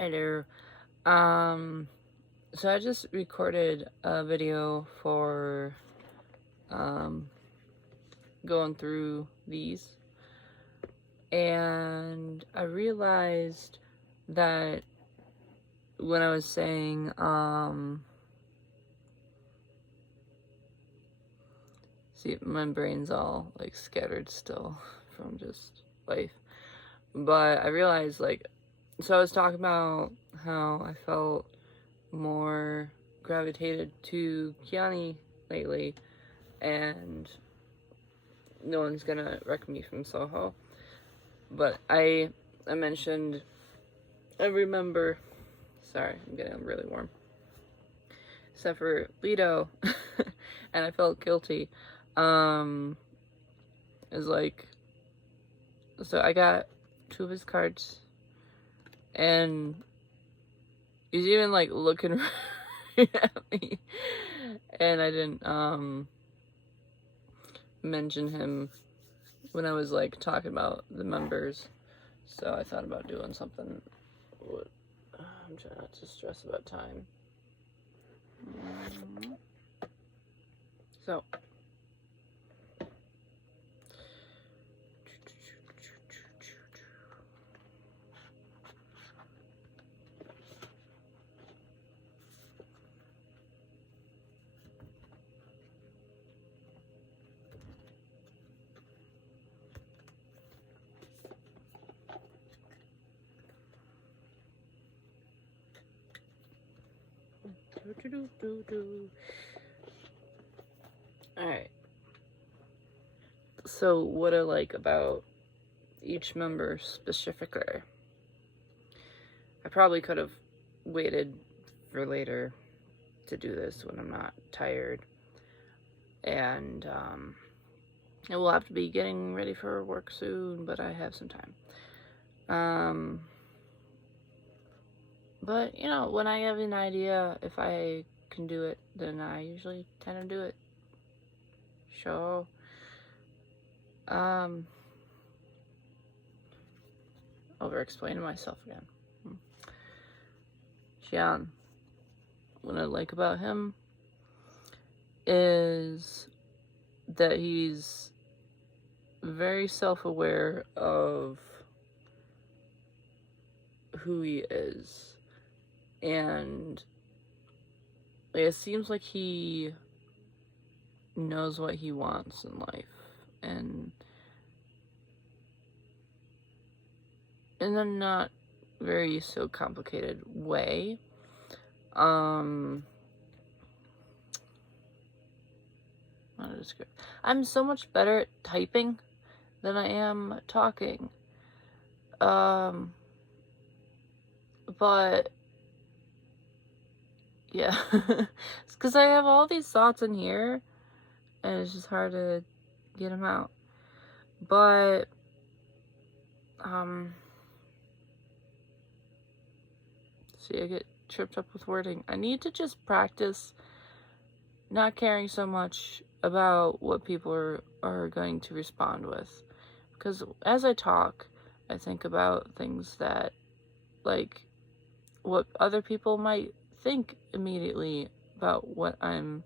Hello. So I just recorded a video for going through these, and I realized that when I was saying see, my brain's all like scattered still from just life, but I realized, like, so I was talking about how I felt more gravitated to Kiani lately, and no one's gonna wreck me from Soho. But I mentioned, I remember, sorry, I'm getting really warm, except for Lido, and I felt guilty. Is like, so I got 2 of his cards, and he's even like looking at me, and I didn't mention him when I was like talking about the members, so I thought about doing something. I'm trying not to stress about time. So alright. So what I like about each member specifically. I probably could have waited for later to do this when I'm not tired. And I will have to be getting ready for work soon, but I have some time. But, you know, when I have an idea, if I can do it, then I usually tend to do it. So, over-explaining myself again. Xian, what I like about him is that he's very self-aware of who he is, and it seems like he knows what he wants in life, and in a not very so complicated way. I'm so much better at typing than I am talking. But yeah, it's because I have all these thoughts in here, and it's just hard to get them out. But see, I get tripped up with wording. I need to just practice not caring so much about what people are going to respond with, because as I talk, I think about things that, like, what other people might think immediately about what I'm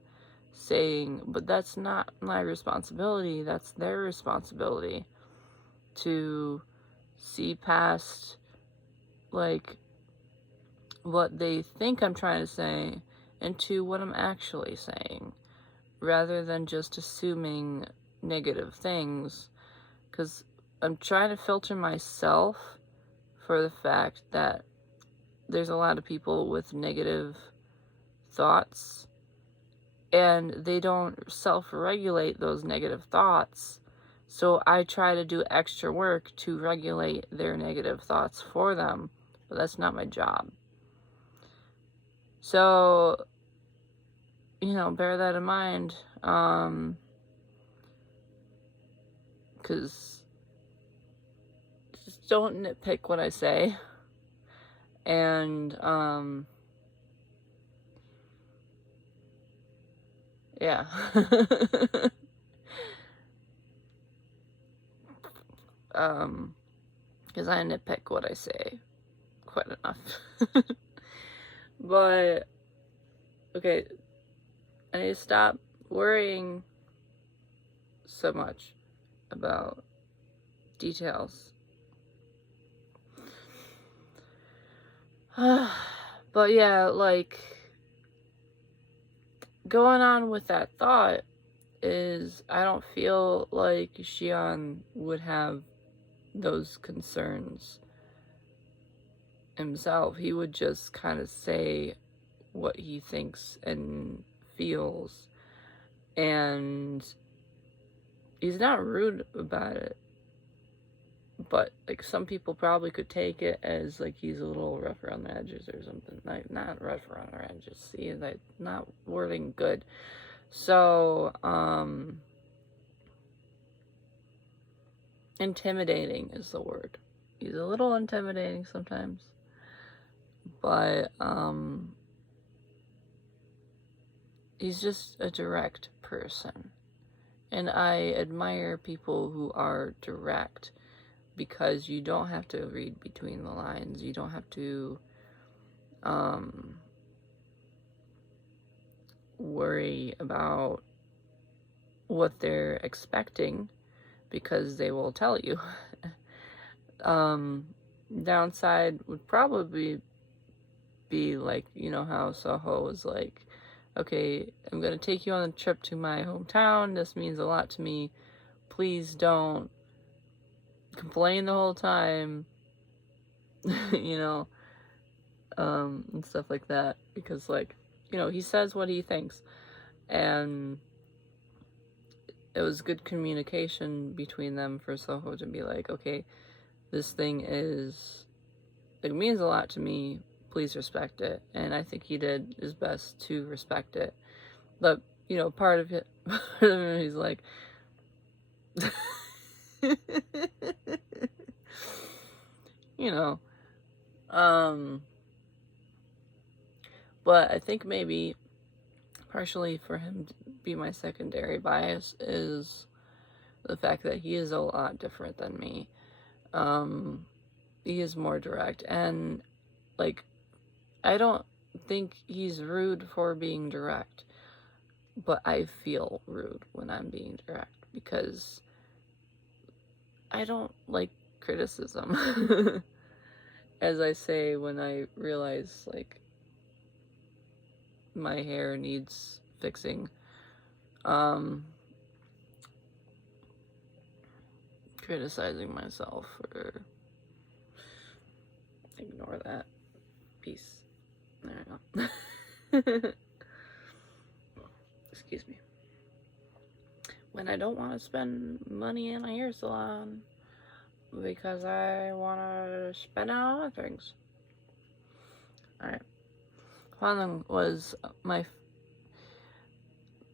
saying, but that's not my responsibility. That's their responsibility to see past, like, what they think I'm trying to say into what I'm actually saying, rather than just assuming negative things, because I'm trying to filter myself for the fact that there's a lot of people with negative thoughts, and they don't self-regulate those negative thoughts. So I try to do extra work to regulate their negative thoughts for them, but that's not my job. So, you know, bear that in mind, because just don't nitpick what I say. And, yeah. Because I nitpick what I say quite enough. But, okay, I need to stop worrying so much about details. But yeah, like, going on with that thought is I don't feel like Xion would have those concerns himself. He would just kind of say what he thinks and feels, and he's not rude about it. But, like, some people probably could take it as, like, he's a little rough around the edges or something. Like, not rough around the edges. See, that not wording good. So, intimidating is the word. He's a little intimidating sometimes. But, he's just a direct person. And I admire people who are direct, because you don't have to read between the lines. You don't have to worry about what they're expecting, because they will tell you. Downside would probably be like, you know how Soho was like, okay, I'm gonna take you on a trip to my hometown. This means a lot to me. Please don't complain the whole time. You know, and stuff like that, because, like, you know, he says what he thinks, and it was good communication between them for Soho to be like, okay, this thing is, it means a lot to me, please respect it. And I think he did his best to respect it. But, you know, part of it, he's like, you know, but I think maybe partially for him to be my secondary bias is the fact that he is a lot different than me. He is more direct, and, like, I don't think he's rude for being direct, but I feel rude when I'm being direct, because I don't like criticism. As I say when I realize, like, my hair needs fixing. Criticizing myself, or ignore that. Peace. There we go. Excuse me. When I don't want to spend money in a hair salon because I want to spend it on other things. Alright. Huan was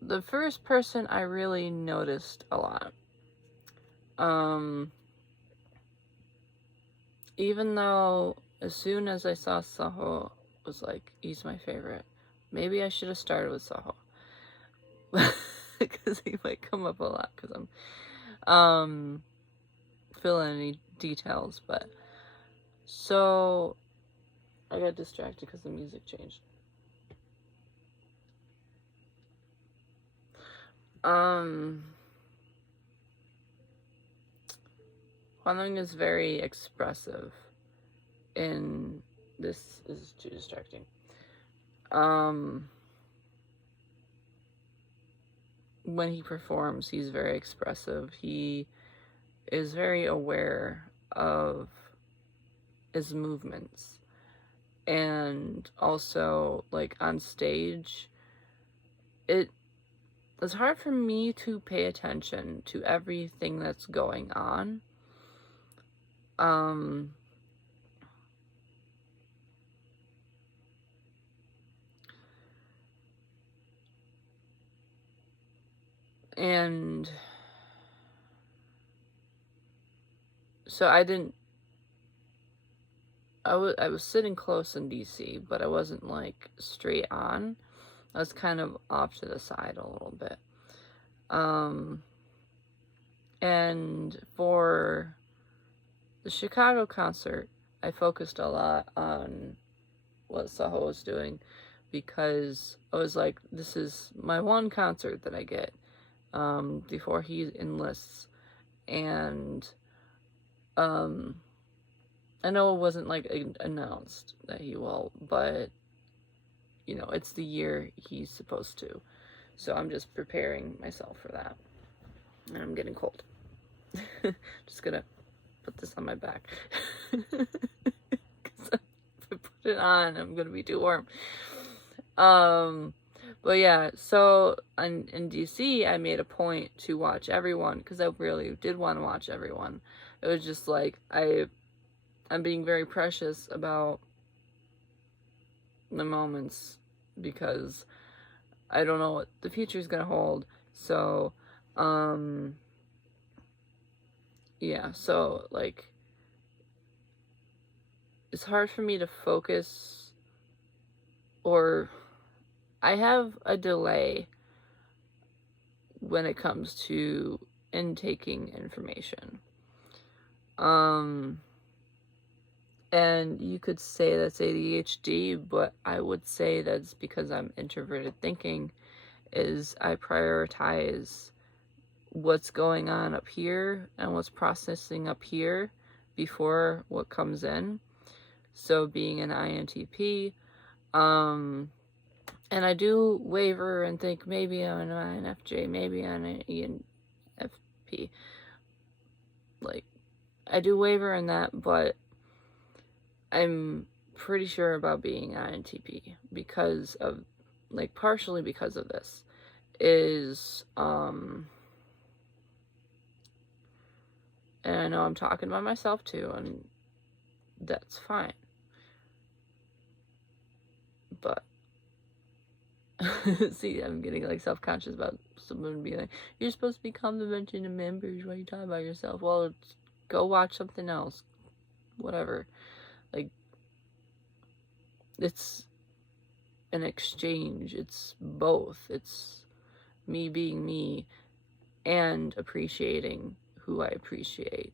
the first person I really noticed a lot. Even though as soon as I saw Saho, was like, he's my favorite. Maybe I should have started with Saho. Because he might come up a lot, because I'm filling any details, but so I got distracted because the music changed. Huan is very expressive, and this is too distracting. When he performs, he's very expressive. He is very aware of his movements, and also, like, on stage, it's hard for me to pay attention to everything that's going on. And so I was sitting close in DC, but I wasn't, like, straight on. I was kind of off to the side a little bit. And for the Chicago concert, I focused a lot on what Saho was doing, because I was like, this is my one concert that I get before he enlists. And I know it wasn't like announced that he will, but you know, it's the year he's supposed to. So I'm just preparing myself for that. And I'm getting cold. Just gonna put this on my back. Because if I put it on, I'm gonna be too warm. But yeah, so in DC, I made a point to watch everyone, because I really did want to watch everyone. It was just like, I'm being very precious about the moments, because I don't know what the future is gonna hold. So, yeah, so like, it's hard for me to focus, or I have a delay when it comes to intaking information. And you could say that's ADHD, but I would say that's because I'm introverted thinking, is I prioritize what's going on up here and what's processing up here before what comes in. So being an INTP, and I do waver and think maybe I'm an INFJ, maybe I'm an ENFP. Like, I do waver in that, but I'm pretty sure about being INTP because of, like, partially because of this, is, and I know I'm talking about myself too, and that's fine. But, see, I'm getting, like, self-conscious about someone being like, you're supposed to be complimenting the members, why are you talking about yourself? Well, go watch something else. Whatever. Like, it's an exchange. It's both. It's me being me and appreciating who I appreciate.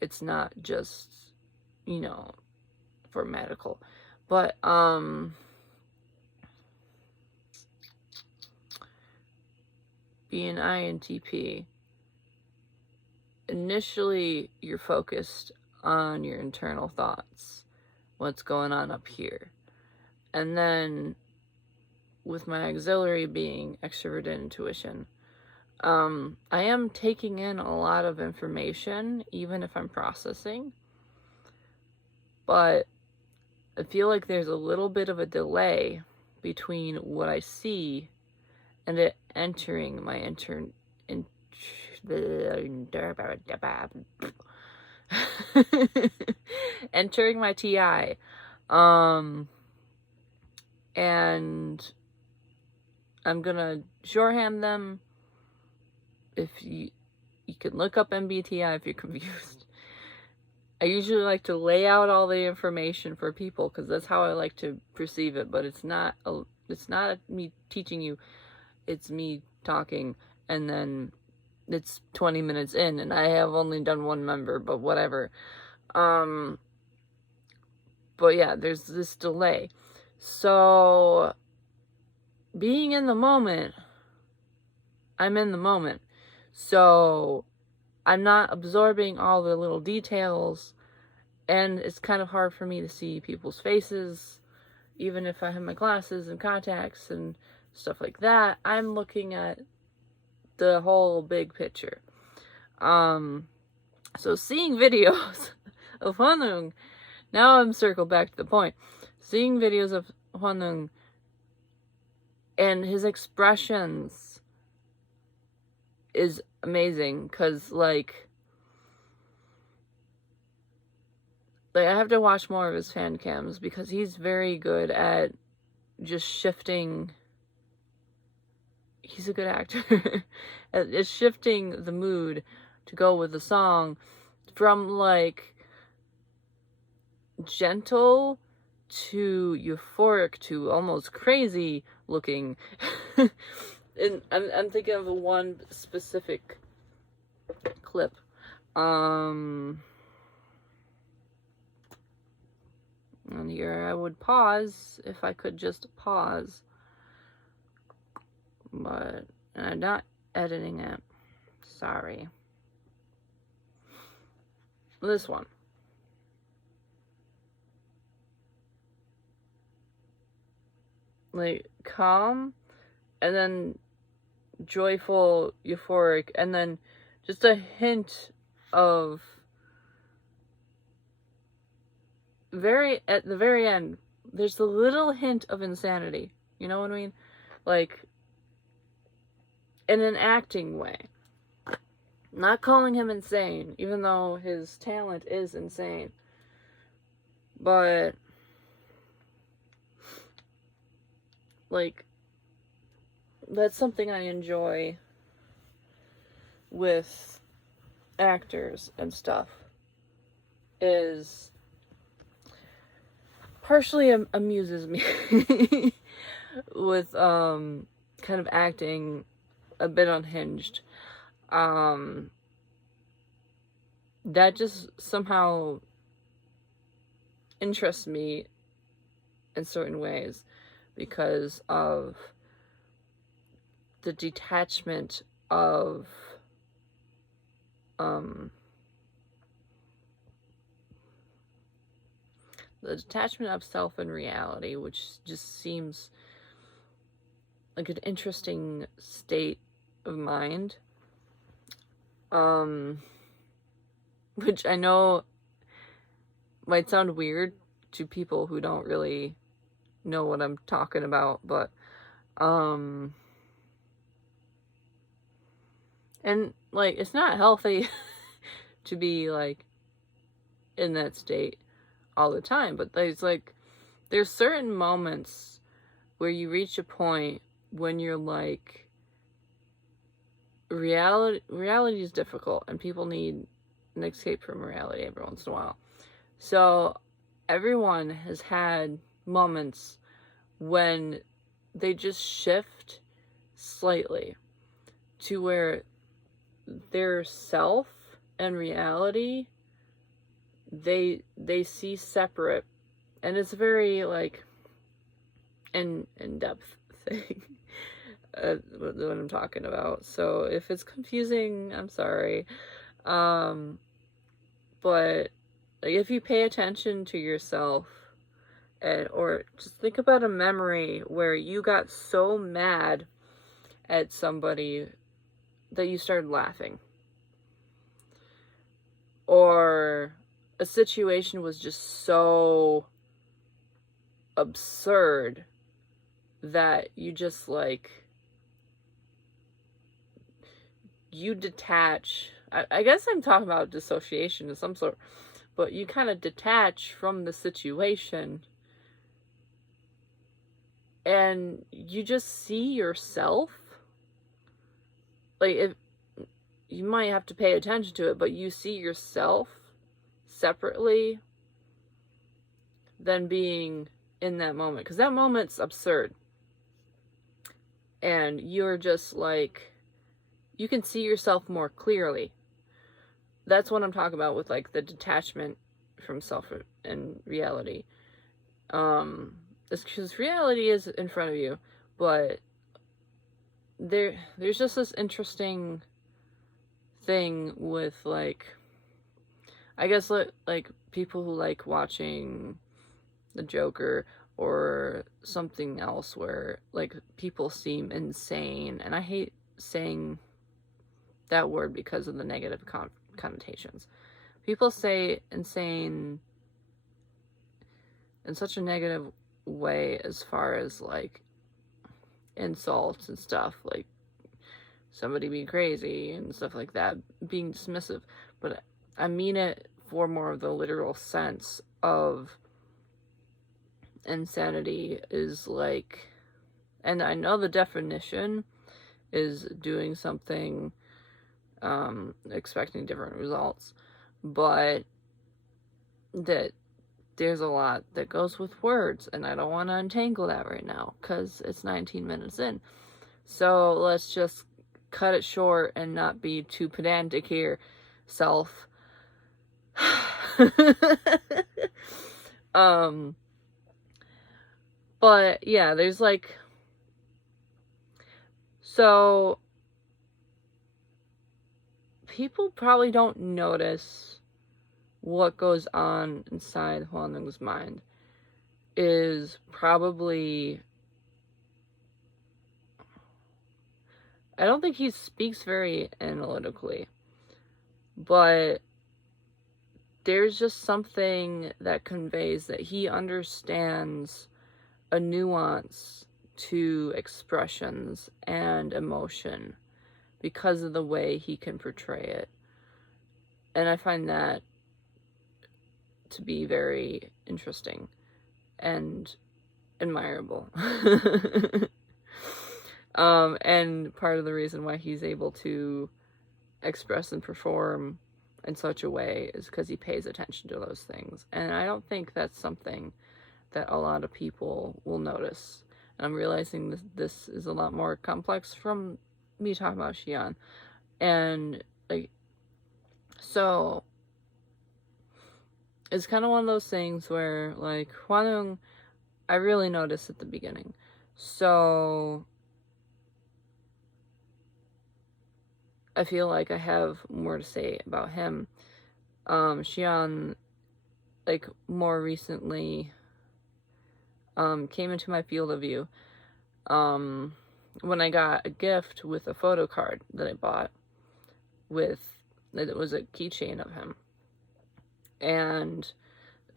It's not just, you know, for medical. But, being INTP, initially you're focused on your internal thoughts, what's going on up here. And then with my auxiliary being extroverted intuition, I am taking in a lot of information, even if I'm processing. But I feel like there's a little bit of a delay between what I see and it entering my entering my TI. And I'm gonna shorthand them. If you can look up MBTI if you're confused. I usually like to lay out all the information for people because that's how I like to perceive it, but it's not me teaching you, it's me talking, and then it's 20 minutes in and I have only done one member, but whatever. But yeah, there's this delay. So being in the moment, I'm in the moment. So I'm not absorbing all the little details, and it's kind of hard for me to see people's faces, even if I have my glasses and contacts and stuff like that. I'm looking at the whole big picture. So seeing videos of Hwanung, now I'm circled back to the point. Seeing videos of Hwanung and his expressions is amazing, because like I have to watch more of his fan cams, because he's very good at just shifting. He's a good actor. It's shifting the mood to go with the song from like gentle to euphoric to almost crazy looking. And I'm thinking of one specific clip. around here. I would pause if I could just pause. But I'm not editing it. Sorry. This one. Like, calm, and then joyful, euphoric, and then just a hint of at the very end, there's the little hint of insanity. You know what I mean? Like, in an acting way. Not calling him insane, even though his talent is insane. But, like, that's something I enjoy with actors and stuff, is partially amuses me with kind of acting a bit unhinged. That just somehow interests me in certain ways because of the detachment of self and reality, which just seems like an interesting state of mind. Which I know might sound weird to people who don't really know what I'm talking about, but and like, it's not healthy to be like in that state all the time, but there's certain moments where you reach a point when you're like, reality is difficult and people need an escape from reality every once in a while. So everyone has had moments when they just shift slightly to where their self and reality they see separate, and it's very like in-depth thing. What I'm talking about. So if it's confusing, I'm sorry. But like, if you pay attention to yourself, or just think about a memory where you got so mad at somebody that you started laughing, or a situation was just so absurd that you just like, you detach. I guess I'm talking about dissociation of some sort, but you kind of detach from the situation and you just see yourself. Like, if you might have to pay attention to it, but you see yourself separately than being in that moment, because that moment's absurd and you're just like, you can see yourself more clearly. That's what I'm talking about with like the detachment from self and reality. It's because reality is in front of you, but there's just this interesting thing with like, I guess like people who like watching the Joker or something else where like people seem insane, and I hate saying that word because of the negative connotations. People say insane in such a negative way as far as like insults and stuff, like somebody being crazy and stuff like that, being dismissive. But I mean it for more of the literal sense of insanity is like, and I know the definition is doing something, expecting different results, but that there's a lot that goes with words, and I don't want to untangle that right now because it's 19 minutes in. So let's just cut it short and not be too pedantic here, self. But yeah, there's like, so people probably don't notice what goes on inside Huanung's mind is probably, I don't think he speaks very analytically, but there's just something that conveys that he understands a nuance to expressions and emotion because of the way he can portray it. And I find that to be very interesting and admirable. And part of the reason why he's able to express and perform in such a way is because he pays attention to those things. And I don't think that's something that a lot of people will notice. And I'm realizing this is a lot more complex from me talking about Xi'an. And like, so it's kind of one of those things where like Huanung, I really noticed at the beginning. So I feel like I have more to say about him. Xi'an, like, more recently, came into my field of view, when I got a gift with a photo card that I bought with, it was a keychain of him. And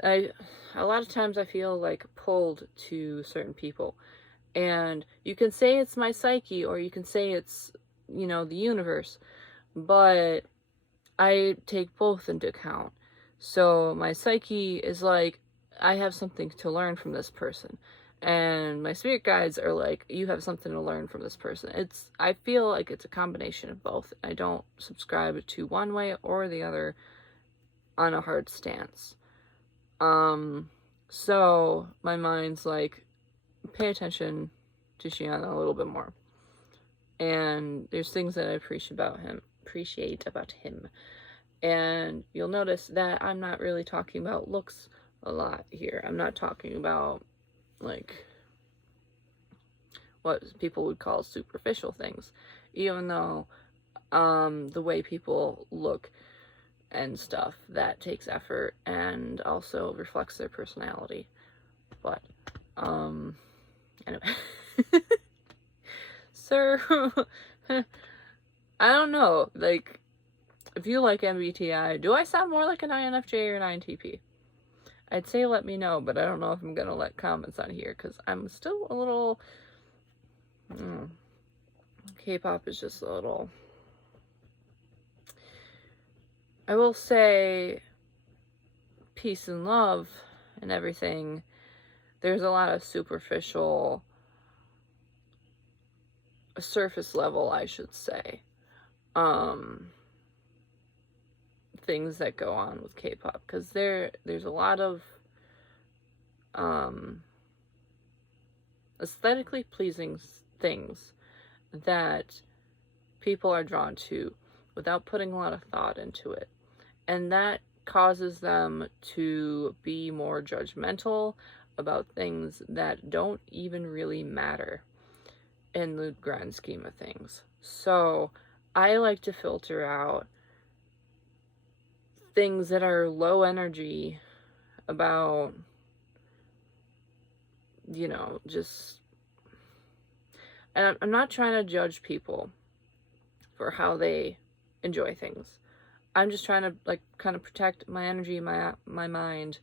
a lot of times I feel like pulled to certain people. And you can say it's my psyche, or you can say it's, you know, the universe, but I take both into account. So my psyche is like, I have something to learn from this person. And my spirit guides are like, you have something to learn from this person. I feel like it's a combination of both. I don't subscribe to one way or the other on a hard stance. So my mind's like, pay attention to Xi'an a little bit more. And there's things that I appreciate about him. And you'll notice that I'm not really talking about looks a lot here. I'm not talking about, like, what people would call superficial things. Even though, the way people look and stuff, that takes effort and also reflects their personality. But, anyway. Sir, I don't know, like, if you like MBTI, do I sound more like an INFJ or an INTP? I'd say let me know, but I don't know if I'm gonna let comments on here, because I'm still a little, K-pop is just a little, I will say, peace and love and everything, there's a lot of superficial, surface level, I should say, things that go on with K-pop, because there's a lot of aesthetically pleasing things that people are drawn to without putting a lot of thought into it, and that causes them to be more judgmental about things that don't even really matter in the grand scheme of things. So I like to filter out things that are low energy about, you know, just, and I'm not trying to judge people for how they enjoy things. I'm just trying to, like, kind of protect my energy, my mind,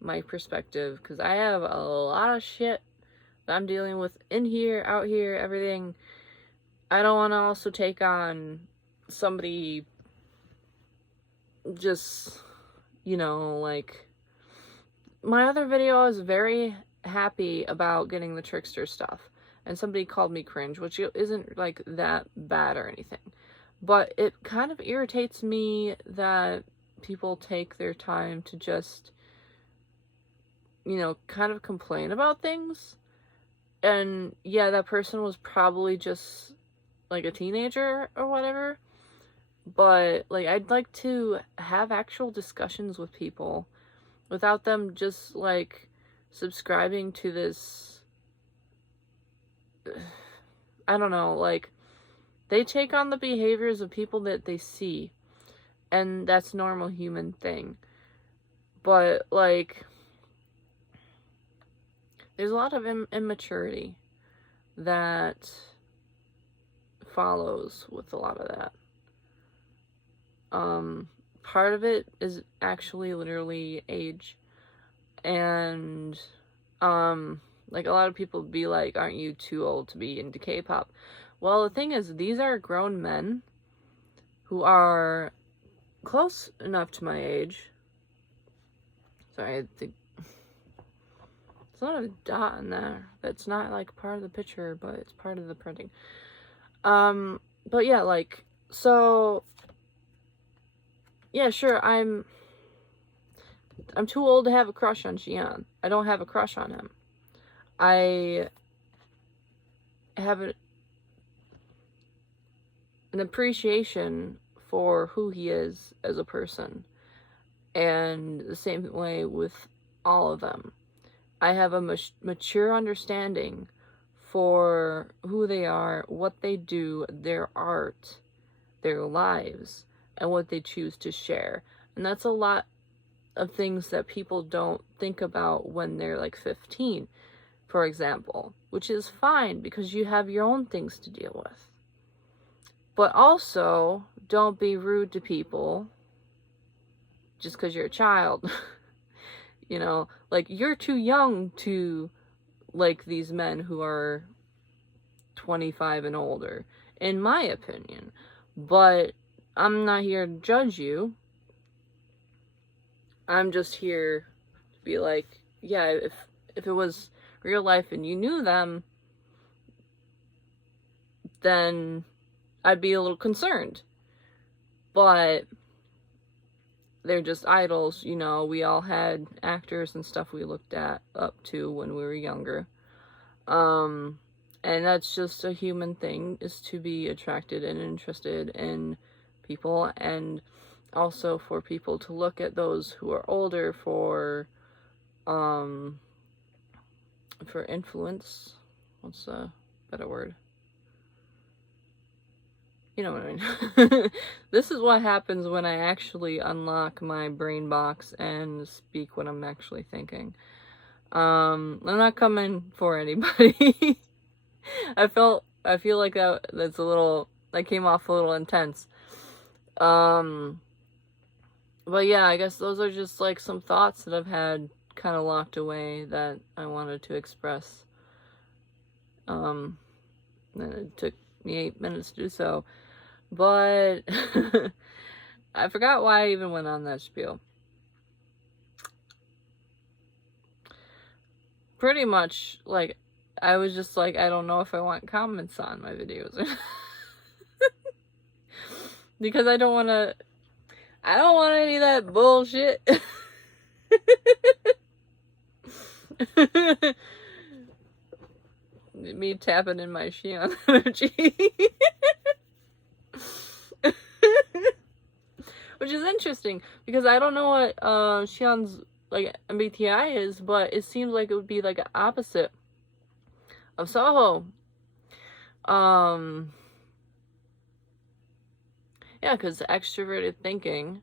my perspective, because I have a lot of shit that I'm dealing with in here, out here, everything. I don't want to also take on somebody just, you know, like, my other video, I was very happy about getting the trickster stuff, and somebody called me cringe, which isn't, like, that bad or anything, but it kind of irritates me that people take their time to just, you know, kind of complain about things. And yeah, that person was probably just, like, a teenager or whatever, but, like, I'd like to have actual discussions with people without them just, like, subscribing to this I don't know, like, they take on the behaviors of people that they see, and that's a normal human thing. But, like, there's a lot of immaturity that follows with a lot of that. Part of it is actually literally age. And, like, a lot of people be like, aren't you too old to be into K-pop? Well, the thing is, these are grown men who are close enough to my age. Sorry, I think it's not a dot in there. That's not, like, part of the picture, but it's part of the printing. But yeah, like, so, yeah, sure, I'm too old to have a crush on Xian. I don't have a crush on him. I have an appreciation for who he is as a person. And the same way with all of them. I have a mature understanding for who they are, what they do, their art, their lives, and what they choose to share. And that's a lot of things that people don't think about when they're like 15, for example, which is fine because you have your own things to deal with. But also, don't be rude to people just because you're a child. You know, like, you're too young to like these men who are 25 and older, in my opinion. But I'm not here to judge you. I'm just here to be like, yeah, if it was real life and you knew them, then I'd be a little concerned. But they're just idols, you know. We all had actors and stuff we looked up to when we were younger. And that's just a human thing, is to be attracted and interested in people, and also for people to look at those who are older for influence. What's a better word? You know what I mean. This is what happens when I actually unlock my brain box and speak what I'm actually thinking. I'm not coming for anybody. I feel like that's a little, that came off a little intense. But yeah, I guess those are just like some thoughts that I've had kind of locked away that I wanted to express. And it took me 8 minutes to do so. But I forgot why I even went on that spiel. Pretty much, like, I was just like, I don't know if I want comments on my videos. Because I don't want any of that bullshit. Me tapping in my Xian energy. Which is interesting, because I don't know what Xian's like MBTI is, but it seems like it would be like an opposite of Soho. Yeah, because extroverted thinking,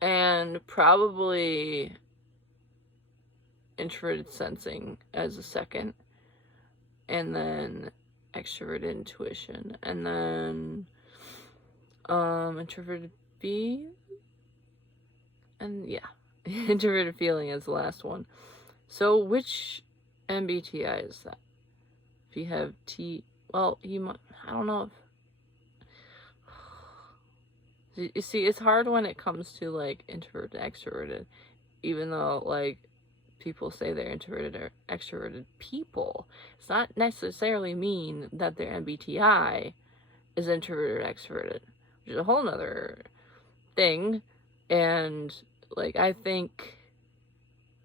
and probably introverted sensing as a second, and then extroverted intuition, and then introverted B, and yeah, introverted feeling is the last one. So which MBTI is that? If you have T, well, you might, I don't know if, you see, it's hard when it comes to like introverted, extroverted, even though like people say they're introverted or extroverted people. It's not necessarily mean that their MBTI is introverted or extroverted, which is a whole nother thing. And like, I think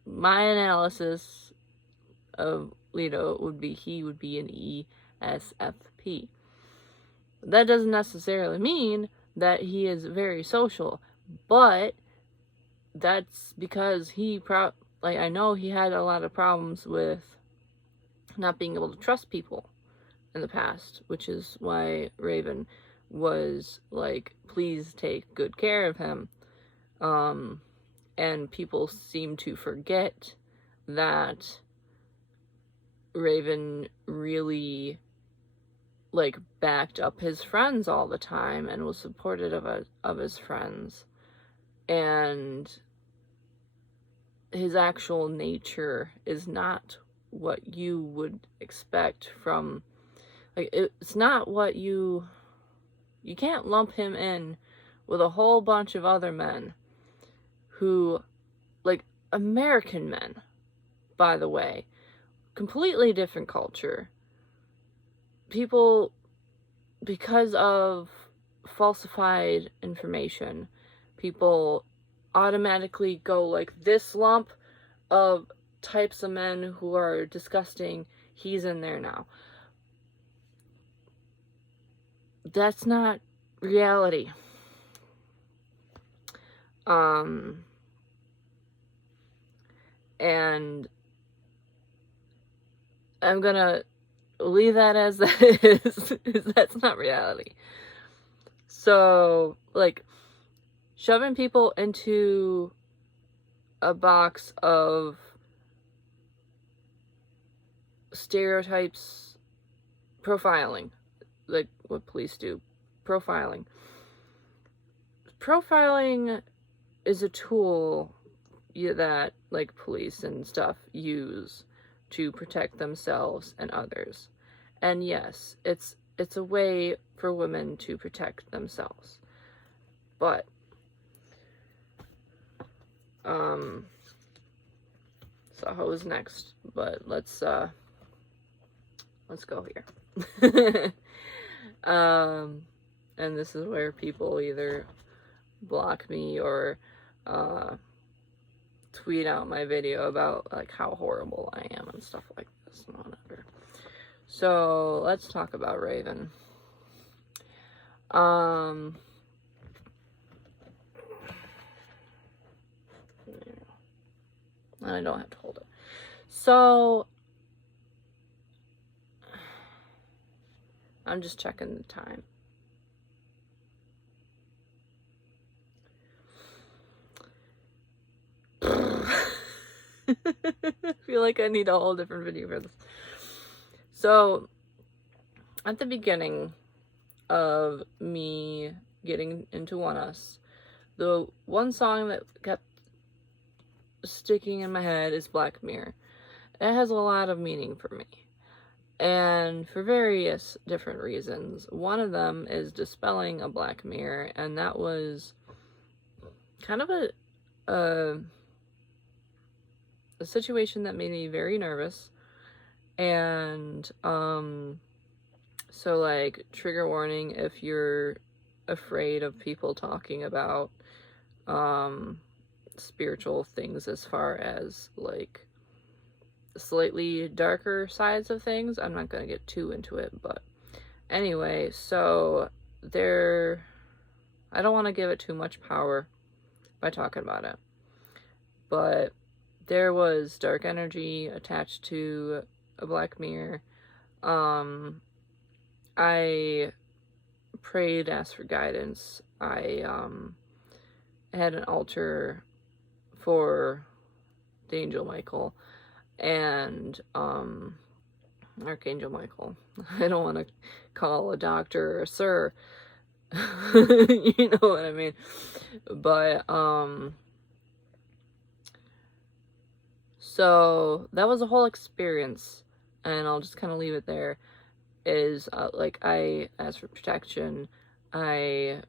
my analysis of Leto would be, he would be an ESFP. That doesn't necessarily mean that he is very social, but that's because he like, I know he had a lot of problems with not being able to trust people, in the past, which is why Ravn was like, please take good care of him. And people seem to forget that Ravn really, like, backed up his friends all the time and was supportive of his friends. And his actual nature is not what you would expect from, like, it's not what you can't lump him in with a whole bunch of other men who, like, American men, by the way, completely different culture. People, because of falsified information, people automatically go like, this lump of types of men who are disgusting, he's in there now. That's not reality. And I'm gonna leave that as that is. That's not reality. So, like, shoving people into a box of stereotypes, profiling, like what police do, profiling. Profiling is a tool that, like, police and stuff use to protect themselves and others. And yes, it's a way for women to protect themselves. But so who's next? But let's go here. And this is where people either block me or tweet out my video about, like, how horrible I am and stuff like this and whatever. So let's talk about Ravn. I don't have to hold it. So I'm just checking the time. I feel like I need a whole different video for this. So, at the beginning of me getting into Oneus, the one song that kept sticking in my head is Black Mirror. It has a lot of meaning for me, and for various different reasons. One of them is dispelling a black mirror, and that was kind of a situation that made me very nervous. And so, like, trigger warning if you're afraid of people talking about spiritual things, as far as, like, slightly darker sides of things. I'm not gonna get too into it, but anyway, so I don't want to give it too much power by talking about it, but there was dark energy attached to a black mirror. I prayed, asked for guidance. I had an altar for the Angel Michael and Archangel Michael. I don't want to call a doctor a sir. You know what I mean? But so that was a whole experience, and I'll just kind of leave it there. Is like, I asked for protection. I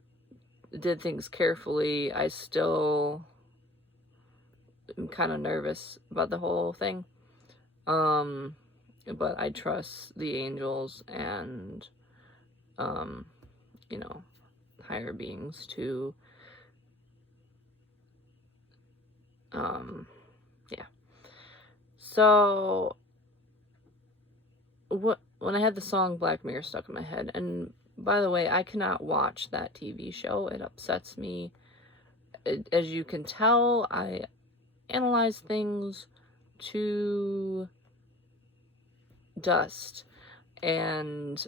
did things carefully. I still am kind of nervous about the whole thing. But I trust the angels and you know, higher beings to yeah. So when I had the song Black Mirror stuck in my head, and by the way, I cannot watch that TV show. It upsets me. As you can tell, I analyze things to dust. And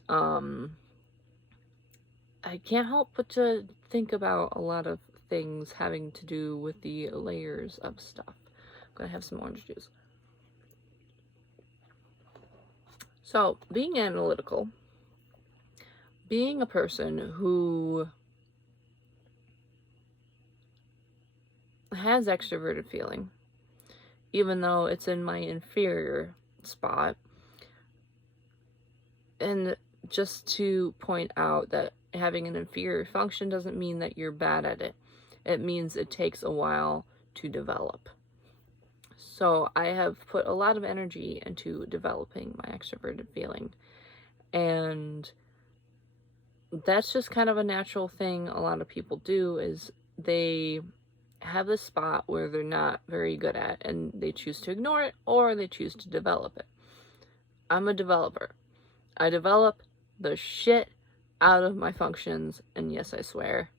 I can't help but to think about a lot of things having to do with the layers of stuff. I'm gonna have some orange juice. So, being analytical, being a person who has extroverted feeling, even though it's in my inferior spot, and just to point out that having an inferior function doesn't mean that you're bad at it. It means it takes a while to develop. So I have put a lot of energy into developing my extroverted feeling. And that's just kind of a natural thing a lot of people do, is they have this spot where they're not very good at, and they choose to ignore it, or they choose to develop it. I'm a developer. I develop the shit out of my functions, and yes, I swear,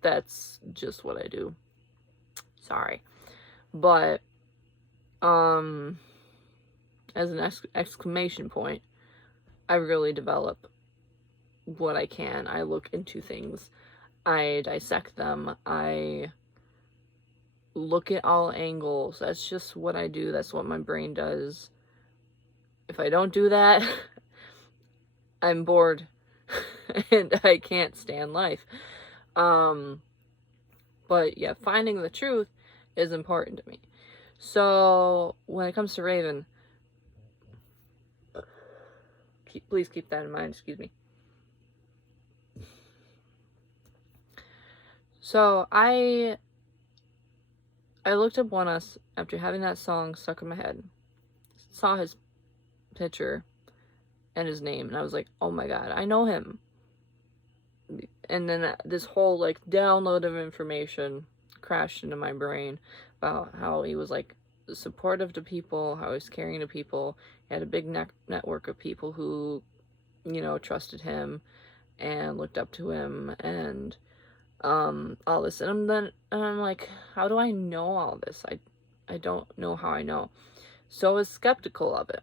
that's just what I do. Sorry. But, as an exclamation point, I really develop what I can. I look into things. I dissect them. I look at all angles. That's just what I do. That's what my brain does. If I don't do that, I'm bored and I can't stand life. But yeah, finding the truth is important to me. So when it comes to Ravn, please keep that in mind. Excuse me. So I looked up Oneus after having that song stuck in my head. Saw his picture and his name, and I was like, oh my god, I know him. And then this whole like download of information crashed into my brain about how he was like supportive to people, how he was caring to people. He had a big network of people who, you know, trusted him and looked up to him, and all this. And I'm like, how do I know all this? I don't know how I know. So I was skeptical of it.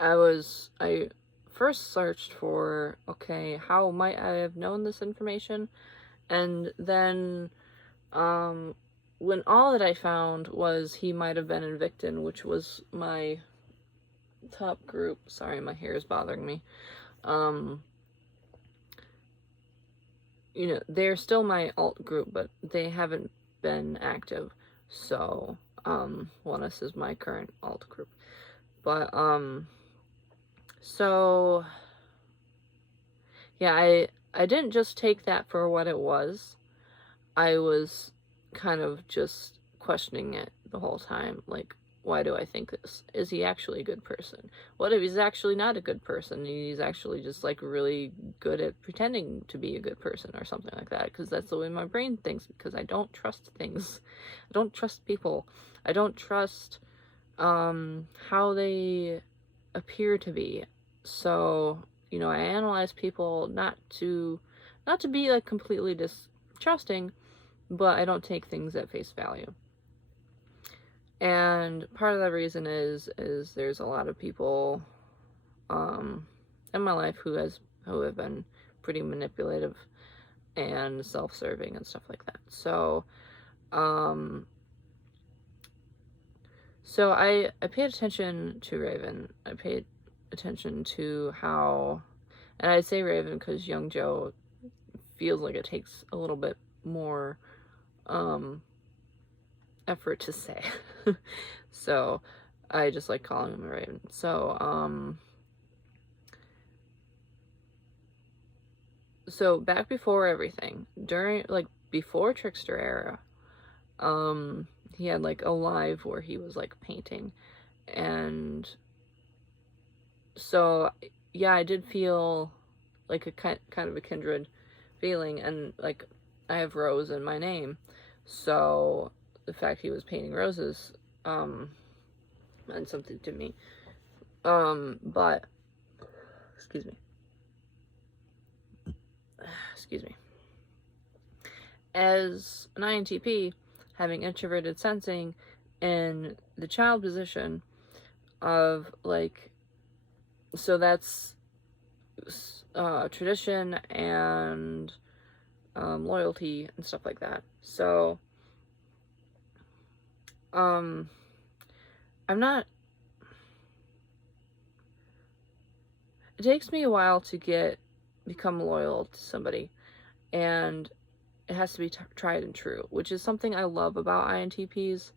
I first searched for, okay, how might I have known this information? And then, when all that I found was he might have been in Victon, which was my top group. Sorry, my hair is bothering me. You know, they're still my alt group, but they haven't been active. So, Oneus is my current alt group. But, so, yeah, I didn't just take that for what it was. I was kind of just questioning it the whole time. Like, why do I think this? Is he actually a good person? What if he's actually not a good person? He's actually just like really good at pretending to be a good person or something like that. Because that's the way my brain thinks, because I don't trust things. I don't trust people. I don't trust how they appear to be. So, you know, I analyze people not to be like completely distrusting, but I don't take things at face value. And part of that reason is there's a lot of people in my life who have been pretty manipulative and self-serving and stuff like that. So so I paid attention to Ravn. I paid attention to how, and I say Ravn because Young Joe feels like it takes a little bit more effort to say. So I just like calling him a Ravn. So so back before everything, during like before Trickster era, he had like a live where he was like painting, and so yeah, I did feel like a kind of a kindred feeling, and like I have Rose in my name, so the fact he was painting roses meant something to me. But excuse me, as an INTP, having introverted sensing in the child position of like So that's tradition and loyalty and stuff like that. So I'm not, it takes me a while to become loyal to somebody, and it has to be tried and true, which is something I love about INTPs,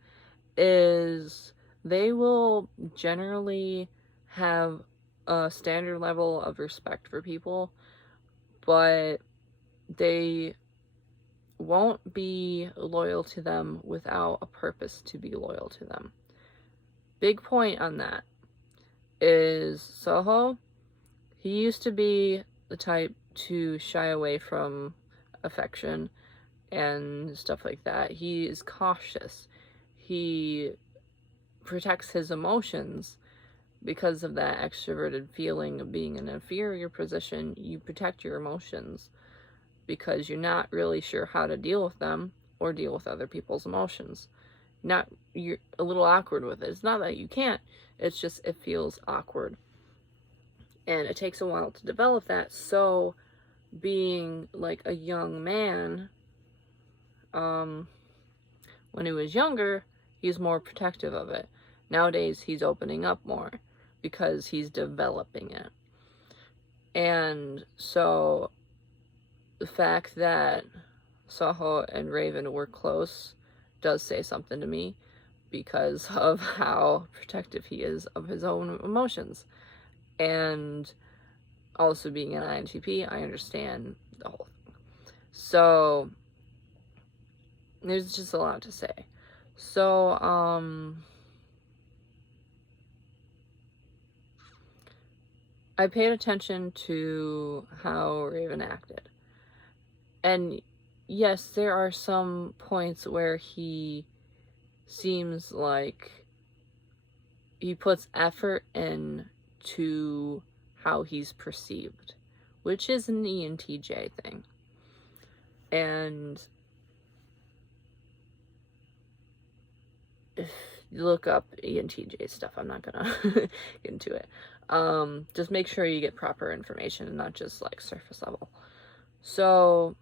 is they will generally have a standard level of respect for people, but they won't be loyal to them without a purpose to be loyal to them. Big point on that is Soho. He used to be the type to shy away from affection and stuff like that. He is cautious. He protects his emotions because of that extroverted feeling of being in an inferior position. You protect your emotions because you're not really sure how to deal with them or deal with other people's emotions. You're a little awkward with it. It's not that you can't, it's just it feels awkward. And it takes a while to develop that. So being like a young man, when he was younger, he's more protective of it. Nowadays, he's opening up more because he's developing it. And so the fact that Saho and Ravn were close does say something to me because of how protective he is of his own emotions. And also being an INTP, I understand the whole thing. So there's just a lot to say. So, I paid attention to how Ravn acted. And yes, there are some points where he seems like he puts effort into how he's perceived, which is an ENTJ thing. And if you look up ENTJ stuff, I'm not gonna get into it. Just make sure you get proper information and not just like surface level. So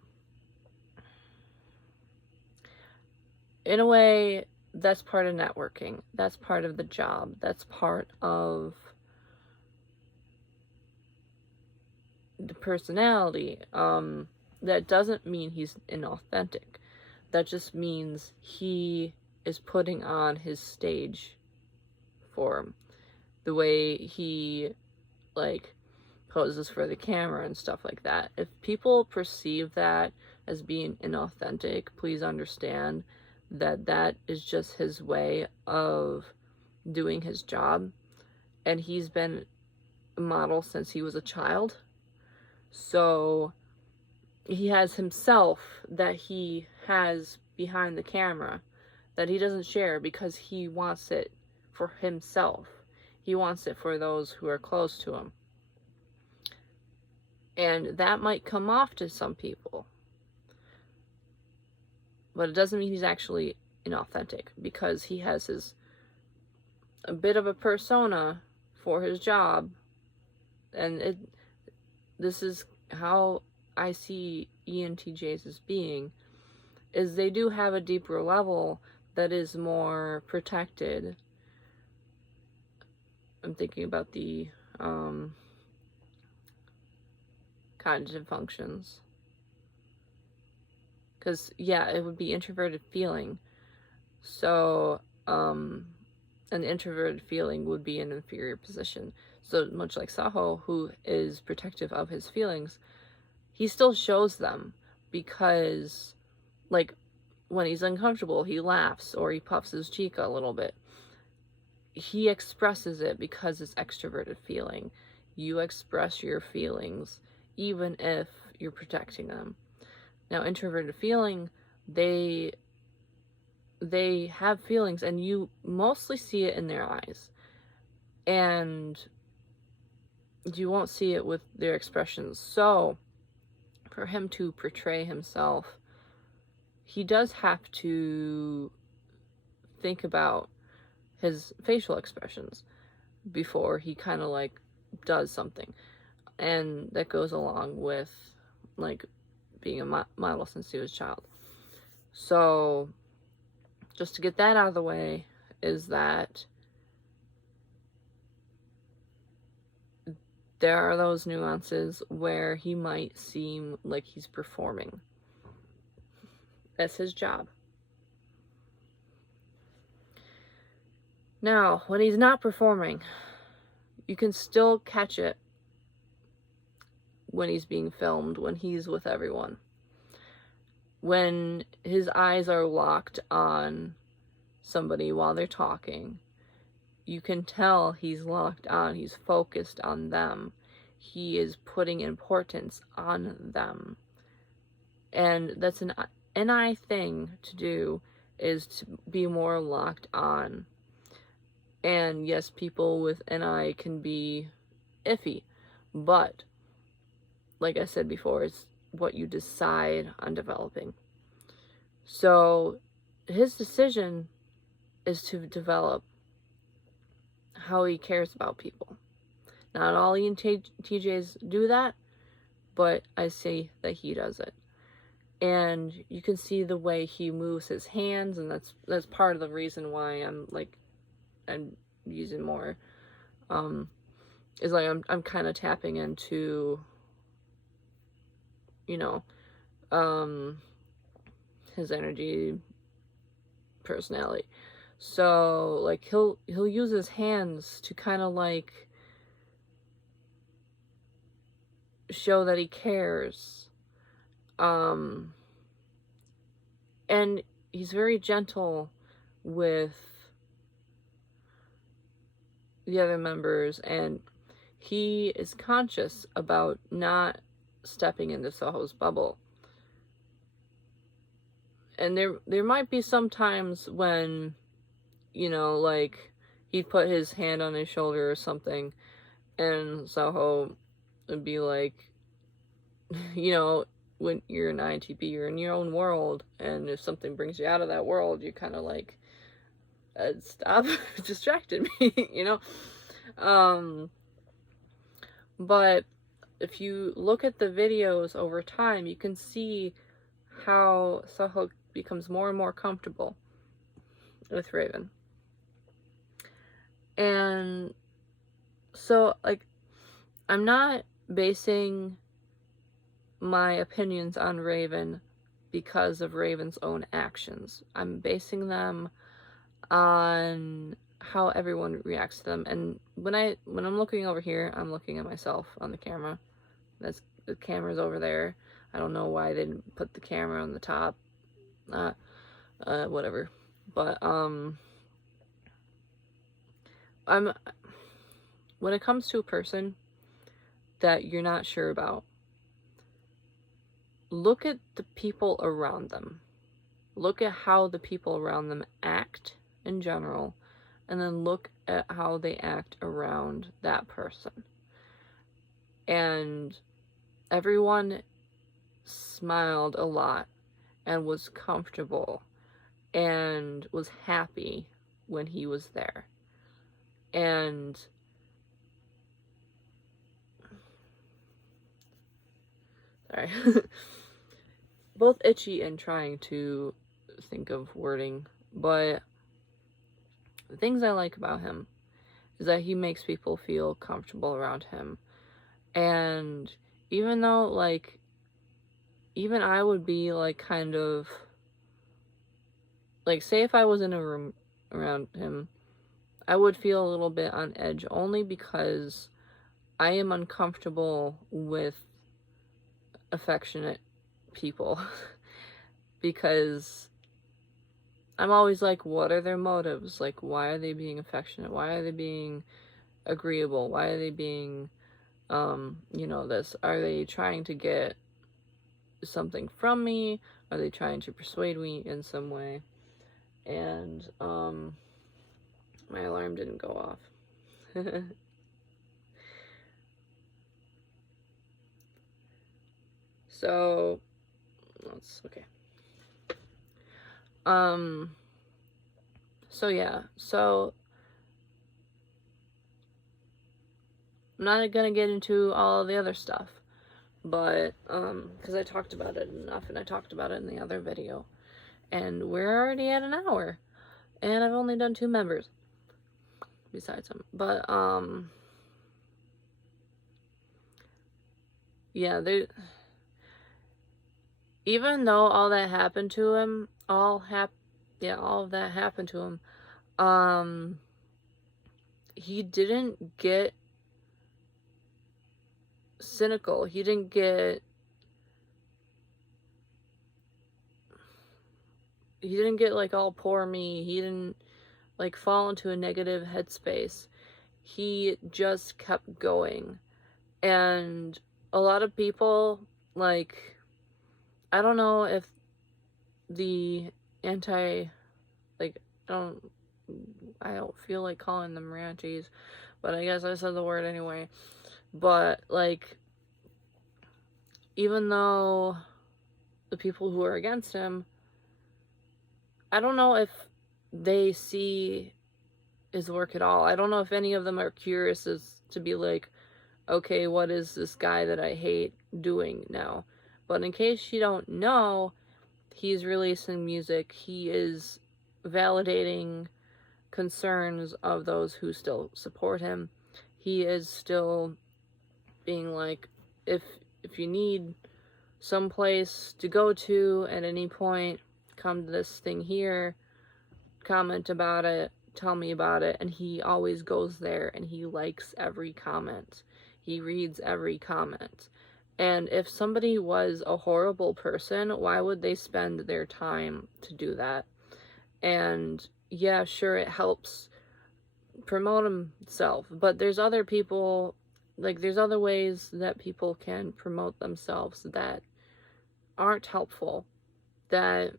in a way, that's part of networking. That's part of the job. That's part of the personality. That doesn't mean he's inauthentic. That just means he is putting on his stage form. The way he, like, poses for the camera and stuff like that. If people perceive that as being inauthentic, please understand that that is just his way of doing his job. And he's been a model since he was a child. So he has himself that he has behind the camera that he doesn't share because he wants it for himself. He wants it for those who are close to him. And that might come off to some people. But it doesn't mean he's actually inauthentic because he has a bit of a persona for his job. And this is how I see ENTJs as being, is they do have a deeper level that is more protected. I'm thinking about the cognitive functions. Because, yeah, it would be introverted feeling. So, an introverted feeling would be an inferior position. So, much like Saho, who is protective of his feelings, he still shows them because, like, when he's uncomfortable, he laughs or he puffs his cheek a little bit. He expresses it because it's extroverted feeling. You express your feelings even if you're protecting them. Now, introverted feeling, they have feelings and you mostly see it in their eyes. And you won't see it with their expressions. So, for him to portray himself, he does have to think about his facial expressions before he kind of like does something. And that goes along with, like, being a model since he was a child. So, just to get that out of the way, is that there are those nuances where he might seem like he's performing. That's his job. Now, when he's not performing, you can still catch it when he's being filmed, when he's with everyone. When his eyes are locked on somebody while they're talking, you can tell he's locked on, he's focused on them. He is putting importance on them. And that's an NI thing to do, is to be more locked on. And yes, people with NI can be iffy, but like I said before, it's what you decide on developing. So his decision is to develop how he cares about people. Not all ENTJs do that, but I see that he does it. And you can see the way he moves his hands, and that's part of the reason why I'm using more, is like I'm kind of tapping into, you know, his energy, personality. So like he'll use his hands to kind of like show that he cares. And he's very gentle with the other members, and he is conscious about not stepping into Soho's bubble. And there might be some times when, you know, like he'd put his hand on his shoulder or something, and Soho would be like, you know, when you're an INTP, you're in your own world, and if something brings you out of that world, you kind of like, stop distracting me, you know? But if you look at the videos over time, you can see how Soho becomes more and more comfortable with Ravn. And so, like, I'm not basing my opinions on Ravn because of Ravn's own actions. I'm basing them on how everyone reacts to them. And when I'm looking over here, I'm looking at myself on the camera. The camera's over there. I don't know why they didn't put the camera on the top. Whatever. But when it comes to a person that you're not sure about, look at the people around them. Look at how the people around them act in general, and then look at how they act around that person. And everyone smiled a lot and was comfortable and was happy when he was there. And sorry. Both itchy and trying to think of wording, but the things I like about him is that he makes people feel comfortable around him. And even though, like, even I would be, like, kind of, like, say if I was in a room around him, I would feel a little bit on edge, only because I am uncomfortable with affectionate people. Because I'm always like, what are their motives? Like, why are they being affectionate? Why are they being agreeable? Why are they being, you know, this? Are they trying to get something from me? Are they trying to persuade me in some way? And, my alarm didn't go off. So, that's okay. So yeah, so I'm not gonna get into all of the other stuff, but because I talked about it enough, and I talked about it in the other video, and we're already at an hour, and I've only done 2 members besides him. But yeah, they, even though all that happened to him, all of that happened to him, he didn't get cynical. He didn't get like all poor me. He didn't like fall into a negative headspace. He just kept going. And a lot of people, like, I don't know if the like, I don't feel like calling them ranchies, but I guess I said the word anyway. But, like, even though the people who are against him, I don't know if they see his work at all. I don't know if any of them are curious as to be like, okay, what is this guy that I hate doing now? But in case you don't know, he's releasing music. He is validating concerns of those who still support him. He is still being like, if you need some place to go to at any point, come to this thing here, comment about it, tell me about it. And he always goes there and he likes every comment. He reads every comment. And if somebody was a horrible person, why would they spend their time to do that? And yeah, sure, it helps promote himself, but there's other people, like, there's other ways that people can promote themselves that aren't helpful. That,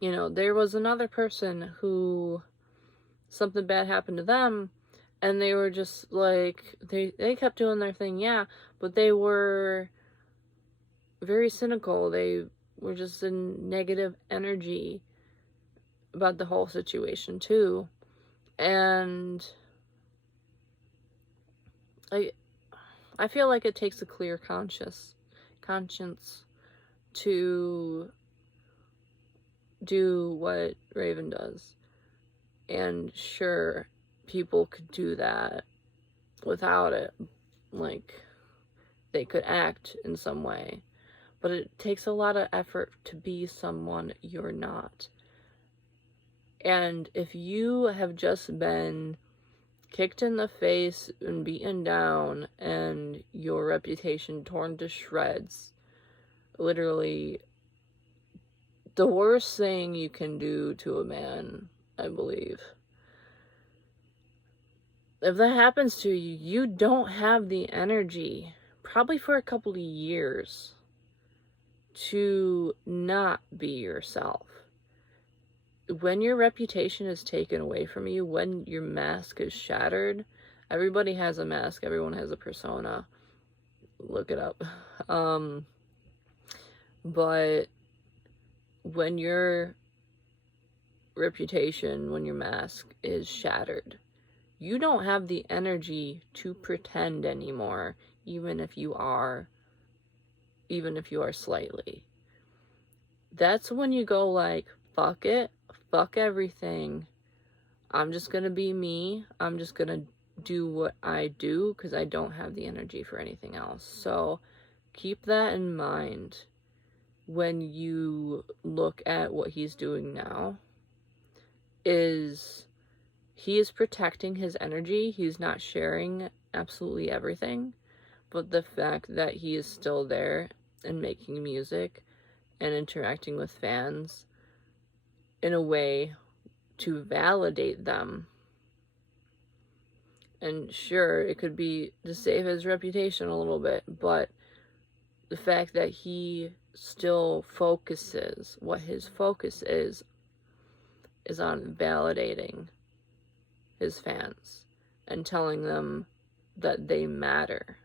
you know, there was another person who something bad happened to them, and they were just like, they kept doing their thing, yeah, but they were very cynical. They were just in negative energy about the whole situation too. And I feel like it takes a clear conscience to do what Ravn does. And sure, people could do that without it. Like, they could act in some way. But it takes a lot of effort to be someone you're not. And if you have just been kicked in the face and beaten down and your reputation torn to shreds, literally the worst thing you can do to a man, I believe. If that happens to you, you don't have the energy, probably for a couple of years, to not be yourself. When your reputation is taken away from you, when your mask is shattered, everybody has a mask, everyone has a persona. Look it up. But when your reputation, when your mask is shattered, you don't have the energy to pretend anymore, even if you are slightly. That's when you go like, fuck it, fuck everything. I'm just gonna be me. I'm just gonna do what I do because I don't have the energy for anything else. So keep that in mind when you look at what he's doing now. He is protecting his energy. He's not sharing absolutely everything, but the fact that he is still there and making music and interacting with fans in a way to validate them. And sure, it could be to save his reputation a little bit, but the fact that he still focuses, what his focus is on validating his fans and telling them that they matter.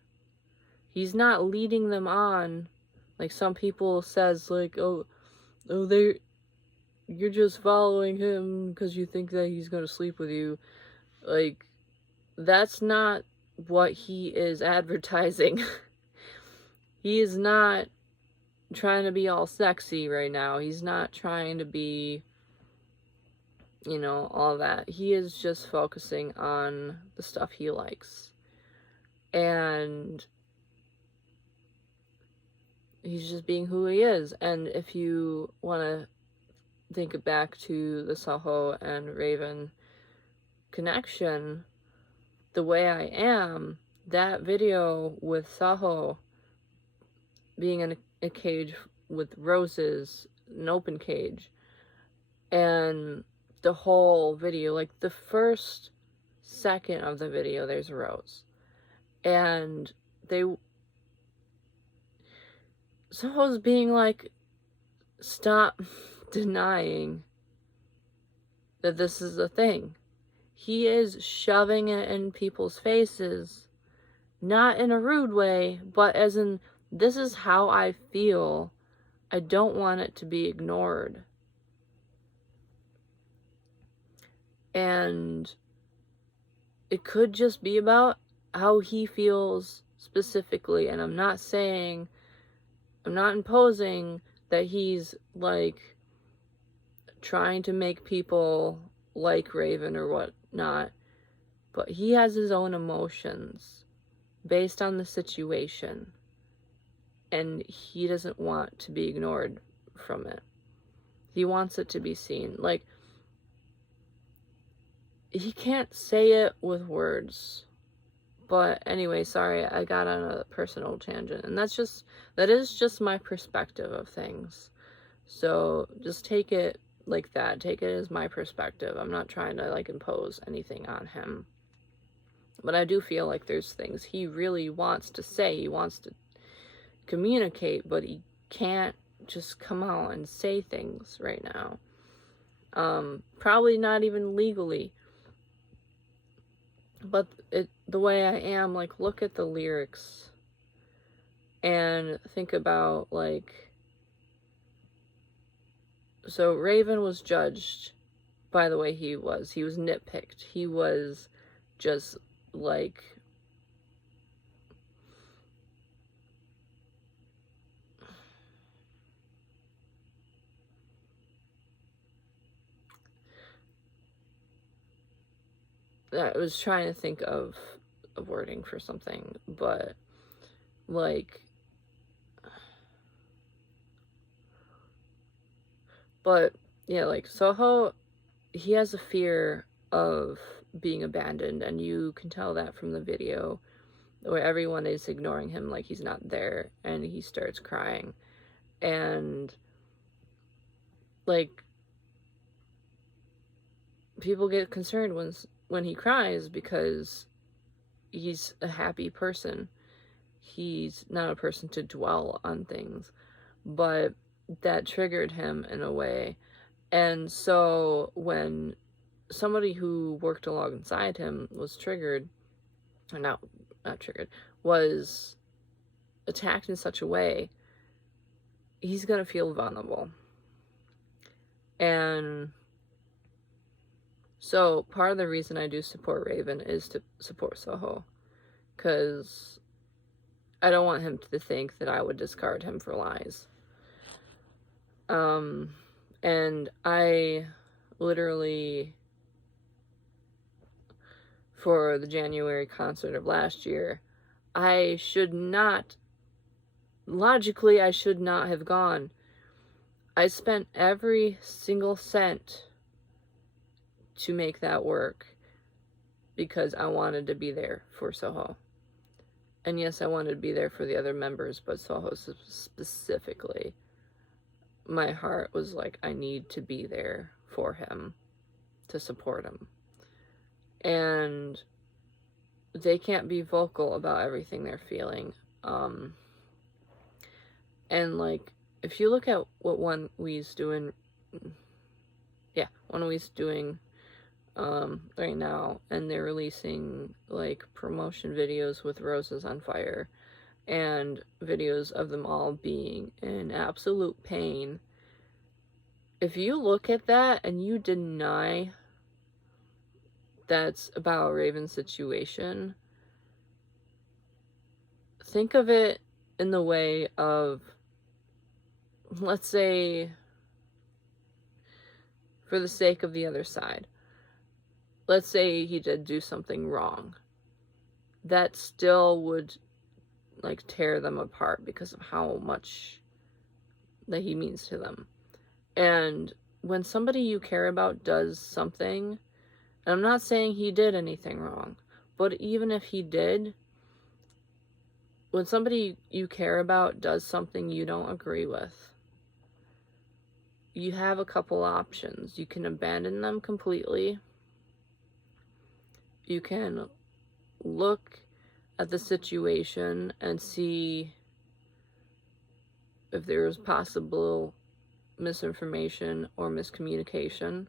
He's not leading them on like some people says, like, oh, you're just following him because you think that he's gonna sleep with you. Like, that's not what he is advertising. He is not trying to be all sexy right now. He's not trying to be, you know, all that. He is just focusing on the stuff he likes. And he's just being who he is. And if you want to think back to the Saho and Ravn connection, the way I am, that video with Saho being in a cage with roses, an open cage, and the whole video, like the first second of the video, there's a rose. And Saho's being like, stop denying that this is a thing. He is shoving it in people's faces, not in a rude way, but as in, this is how I feel. I don't want it to be ignored. And it could just be about how he feels specifically. And I'm not imposing that he's like trying to make people like Ravn or whatnot, but he has his own emotions based on the situation, and he doesn't want to be ignored from it. He wants it to be seen. Like, he can't say it with words. But anyway, sorry, I got on a personal tangent, and that is just my perspective of things. So just take it like that. Take it as my perspective. I'm not trying to like impose anything on him. But I do feel like there's things he really wants to say. He wants to communicate, but he can't just come out and say things right now. Probably not even legally. But the way I am, like, look at the lyrics and think about, like, so Ravn was judged by the way he was. He was nitpicked. He was just, like, I was trying to think of a wording for something, but, like, but, yeah, like, Soho, he has a fear of being abandoned, and you can tell that from the video where everyone is ignoring him like he's not there, and he starts crying. And, like, people get concerned when he cries because he's a happy person. He's not a person to dwell on things, but that triggered him in a way. And so when somebody who worked alongside him was triggered, or not triggered, was attacked in such a way, he's gonna feel vulnerable. And so part of the reason I do support Ravn is to support Soho, because I don't want him to think that I would discard him for lies. And I literally, for the January concert of last year, I should not have gone. I spent every single cent to make that work because I wanted to be there for Soho. And yes, I wanted to be there for the other members, but Soho specifically. My heart was like, I need to be there for him, to support him. And they can't be vocal about everything they're feeling. And, like, if you look at what Oneus doing right now, and they're releasing, like, promotion videos with roses on fire, and videos of them all being in absolute pain. If you look at that and you deny that's about Ravn's situation, think of it in the way of, let's say, for the sake of the other side, let's say he did do something wrong. That still would, like, tear them apart because of how much that he means to them. And when somebody you care about does something, and I'm not saying he did anything wrong, but even if he did, when somebody you care about does something you don't agree with, you have a couple options. You can abandon them completely. You can look at the situation and see if there is possible misinformation or miscommunication.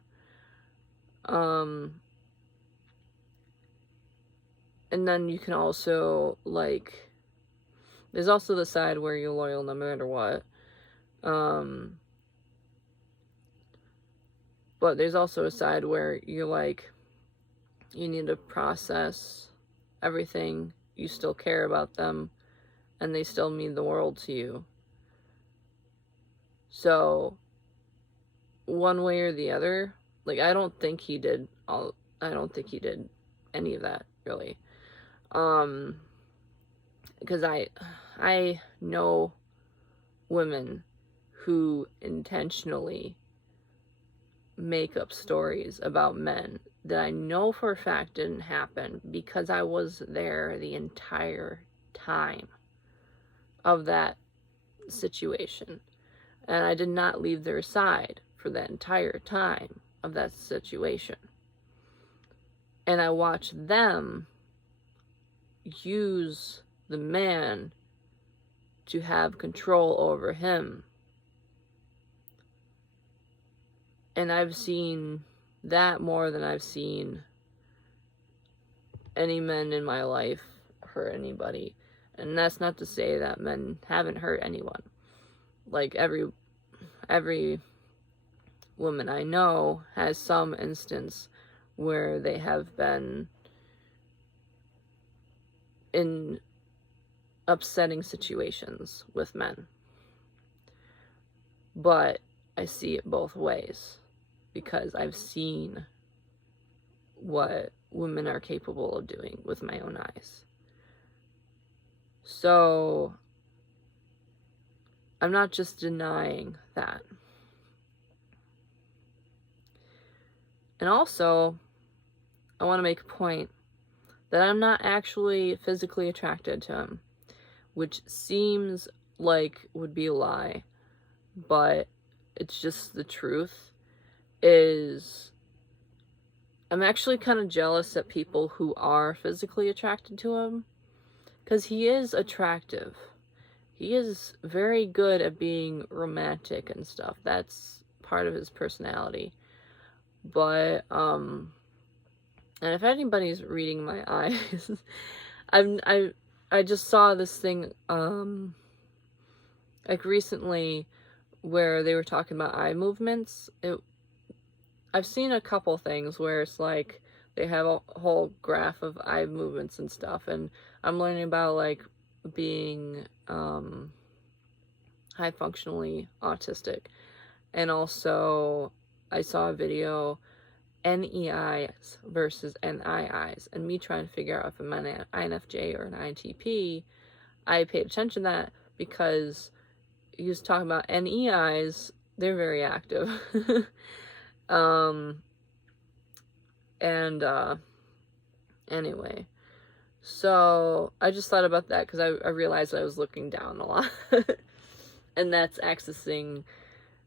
And then you can also, like, there's also the side where you're loyal no matter what. But there's also a side where you're like, you need to process everything. You still care about them, and they still mean the world to you. So, one way or the other, like, I don't think he did any of that, really. Because I know women who intentionally make up stories about men that I know for a fact didn't happen because I was there the entire time of that situation. And I did not leave their side for that entire time of that situation. And I watched them use the man to have control over him. And I've seen that more than I've seen any men in my life hurt anybody. And that's not to say that men haven't hurt anyone. Like, every woman I know has some instance where they have been in upsetting situations with men. But I see it both ways because I've seen what women are capable of doing with my own eyes. So I'm not just denying that. And also, I want to make a point that I'm not actually physically attracted to him, which seems like would be a lie, but it's just the truth. Is I'm actually kind of jealous at people who are physically attracted to him, because he is attractive. He is very good at being romantic and stuff. That's part of his personality. But and if anybody's reading my eyes, I just saw this thing like recently where they were talking about eye movements. I've seen a couple things where it's like they have a whole graph of eye movements and stuff, and I'm learning about, like, being high functionally autistic. And also I saw a video, NEIs versus NIIs, and me trying to figure out if I'm an INFJ or an INTP. I paid attention to that because he was talking about NEIs. They're very active. Anyway, so I just thought about that because I realized I was looking down a lot. And that's accessing,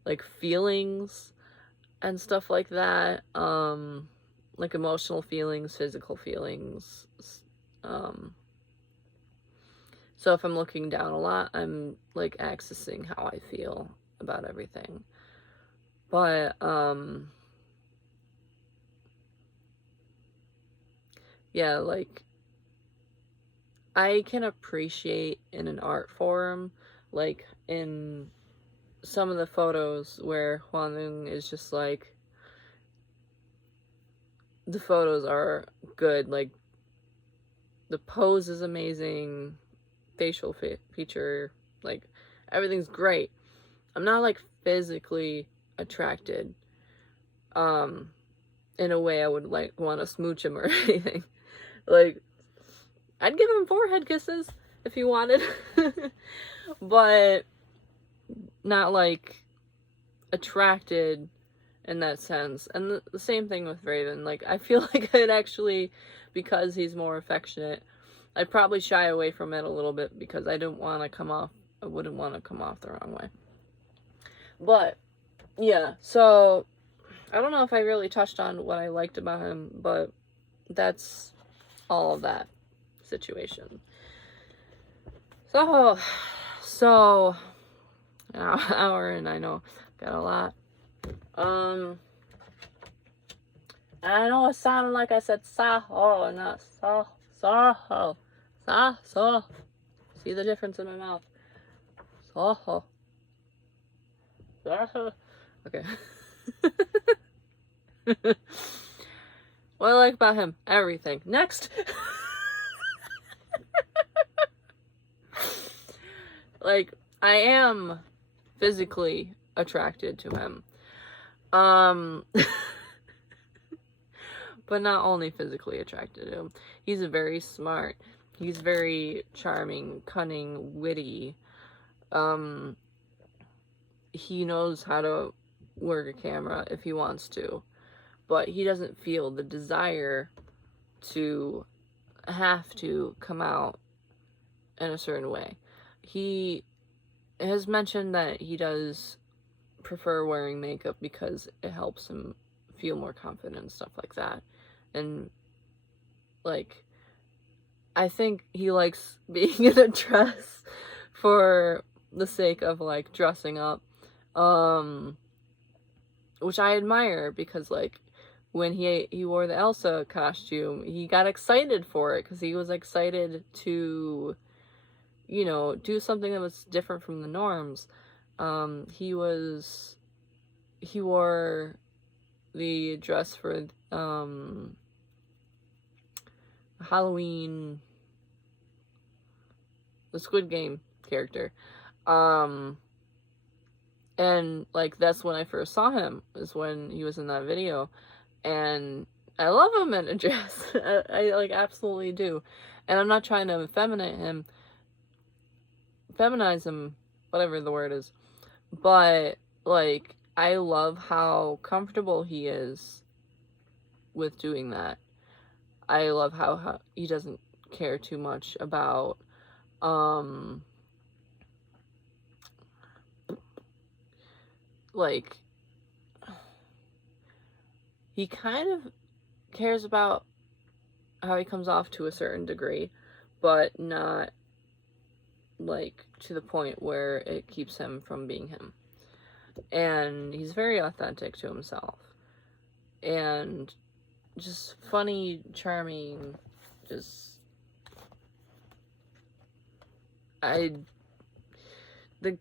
like, feelings and stuff like that, like emotional feelings, physical feelings. So if I'm looking down a lot, I'm, like, accessing how I feel about everything. But yeah, like, I can appreciate in an art form, like in some of the photos where Hwanung is just like, the photos are good, like the pose is amazing, facial feature, like, everything's great. I'm not, like, physically attracted, in a way I would, like, want to smooch him or anything. Like, I'd give him forehead kisses if he wanted. But not, like, attracted in that sense. And the same thing with Ravn. Like, I feel like I'd actually, because he's more affectionate, I'd probably shy away from it a little bit because I wouldn't want to come off the wrong way. But, yeah, so, I don't know if I really touched on what I liked about him, but that's all of that situation. So, an hour, and I know, got a lot. I know it sounded like I said Saho, not Saho. Saho. See the difference in my mouth? Saho. Saho. Okay. What I like about him? Everything. Next. Like, I am physically attracted to him. But not only physically attracted to him. He's very smart. He's very charming, cunning, witty. He knows how to work a camera if he wants to. But he doesn't feel the desire to have to come out in a certain way. He has mentioned that he does prefer wearing makeup because it helps him feel more confident and stuff like that. And, like, I think he likes being in a dress for the sake of, like, dressing up. Which I admire because, like, when he wore the Elsa costume, he got excited for it because he was excited to, you know, do something that was different from the norms. He wore the dress for Halloween, the Squid Game character. And, like, that's when I first saw him, is when he was in that video. And I love him in a dress. I like, absolutely do. And I'm not trying to feminize him, whatever the word is. But, like, I love how comfortable he is with doing that. I love how he doesn't care too much about, like, he kind of cares about how he comes off to a certain degree, but not, like, to the point where it keeps him from being him. And he's very authentic to himself. And just funny, charming, just...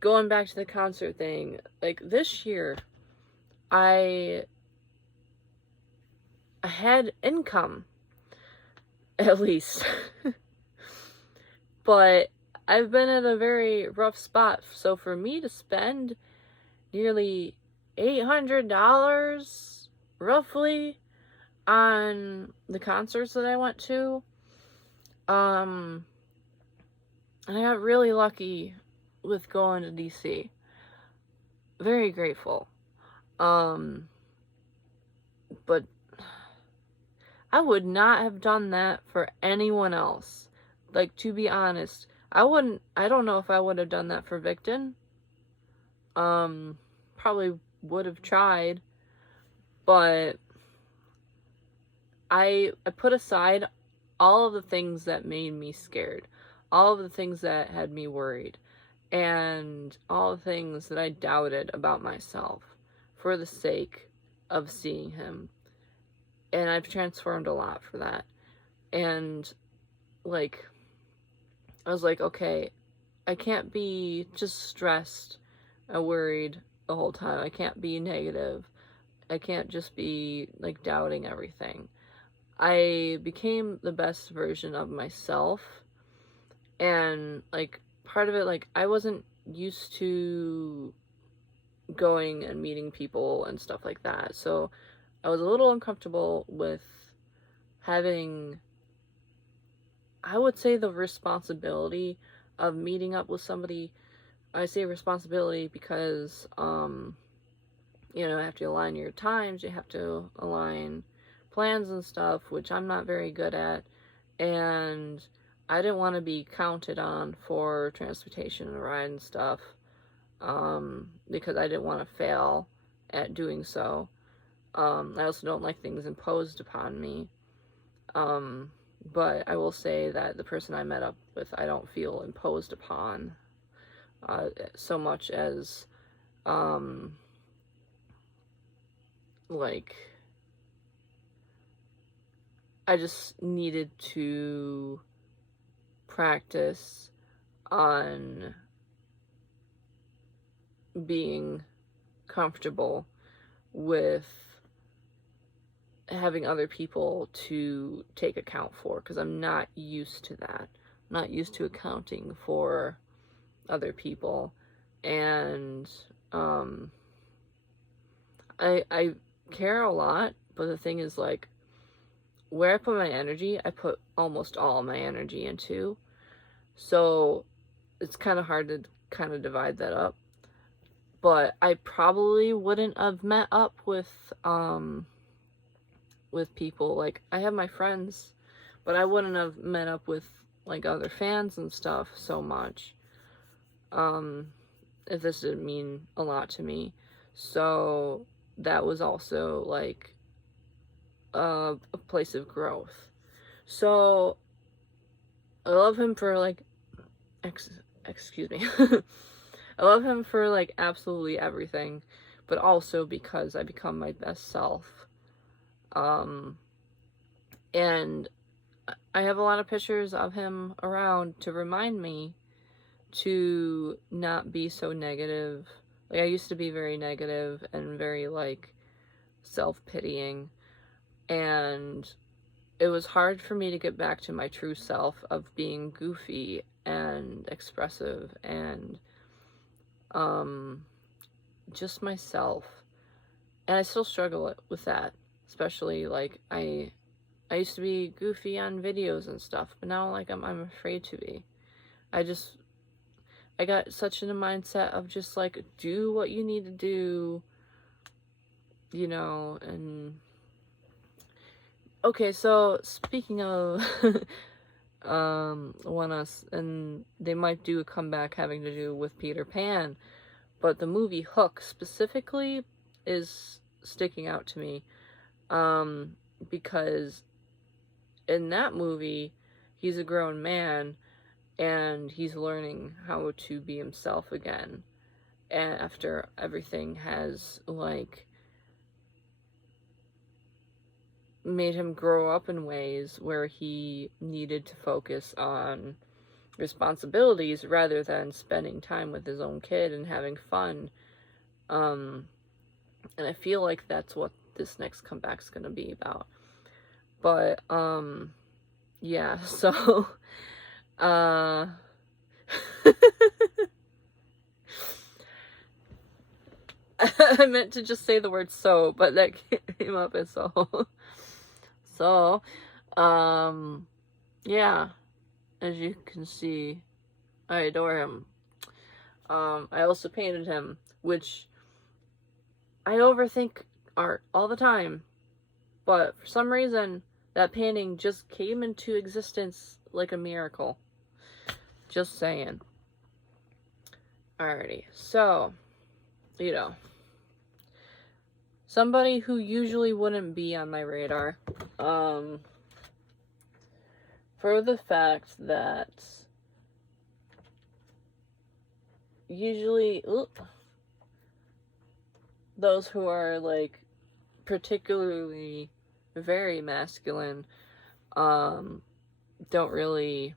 going back to the concert thing, like, this year, I had income, at least. But I've been at a very rough spot, so for me to spend nearly $800, roughly, on the concerts that I went to, and I got really lucky with going to DC. Very grateful. But I would not have done that for anyone else. Like, to be honest, I don't know if I would have done that for Victon. Probably would have tried, but I put aside all of the things that made me scared, all of the things that had me worried, and all the things that I doubted about myself for the sake of seeing him. And I've transformed a lot for that. And, like, I was like, okay, I can't be just stressed and worried the whole time. I can't be negative. I can't just be, like, doubting everything. I became the best version of myself, And, like, part of it, like, I wasn't used to going and meeting people and stuff like that. So I was a little uncomfortable with having, I would say, the responsibility of meeting up with somebody. I say responsibility because, you know, you have to align your times, you have to align plans and stuff, which I'm not very good at. And I didn't want to be counted on for transportation and ride and stuff, because I didn't want to fail at doing so. I also don't like things imposed upon me. But I will say that the person I met up with, I don't feel imposed upon so much as, like, I just needed to practice on being comfortable with having other people to take account for, because I'm not used to that. I'm not used to accounting for other people. And I care a lot, but the thing is, like, where I put my energy, I put almost all my energy into. So it's kind of hard to kind of divide that up. But I probably wouldn't have met up with people. Like, I have my friends, but I wouldn't have met up with, like, other fans and stuff so much, if this didn't mean a lot to me. So that was also, like, a place of growth. So I love him for, like, excuse me. I love him for, like, absolutely everything, but also because I become my best self. And I have a lot of pictures of him around to remind me to not be so negative. Like, I used to be very negative and very, like, self-pitying, and it was hard for me to get back to my true self of being goofy and expressive and just myself. And I still struggle with that, especially, like, I used to be goofy on videos and stuff, but now, like, I'm afraid to be. I got such in a mindset of just, like, do what you need to do, you know. And okay, so speaking of Oneus, and they might do a comeback having to do with Peter Pan, but the movie Hook specifically is sticking out to me, because in that movie he's a grown man and he's learning how to be himself again, and after everything has, like, made him grow up in ways where he needed to focus on responsibilities rather than spending time with his own kid and having fun. And I feel like that's what this next comeback's gonna be about. But yeah, so I meant to just say the word so, but that came up as so. So, yeah, as you can see, I adore him. I also painted him, which I overthink art all the time, but for some reason, that painting just came into existence like a miracle. Just saying. Alrighty, so, you know, somebody who usually wouldn't be on my radar, for the fact that usually those who are, like, particularly very masculine don't really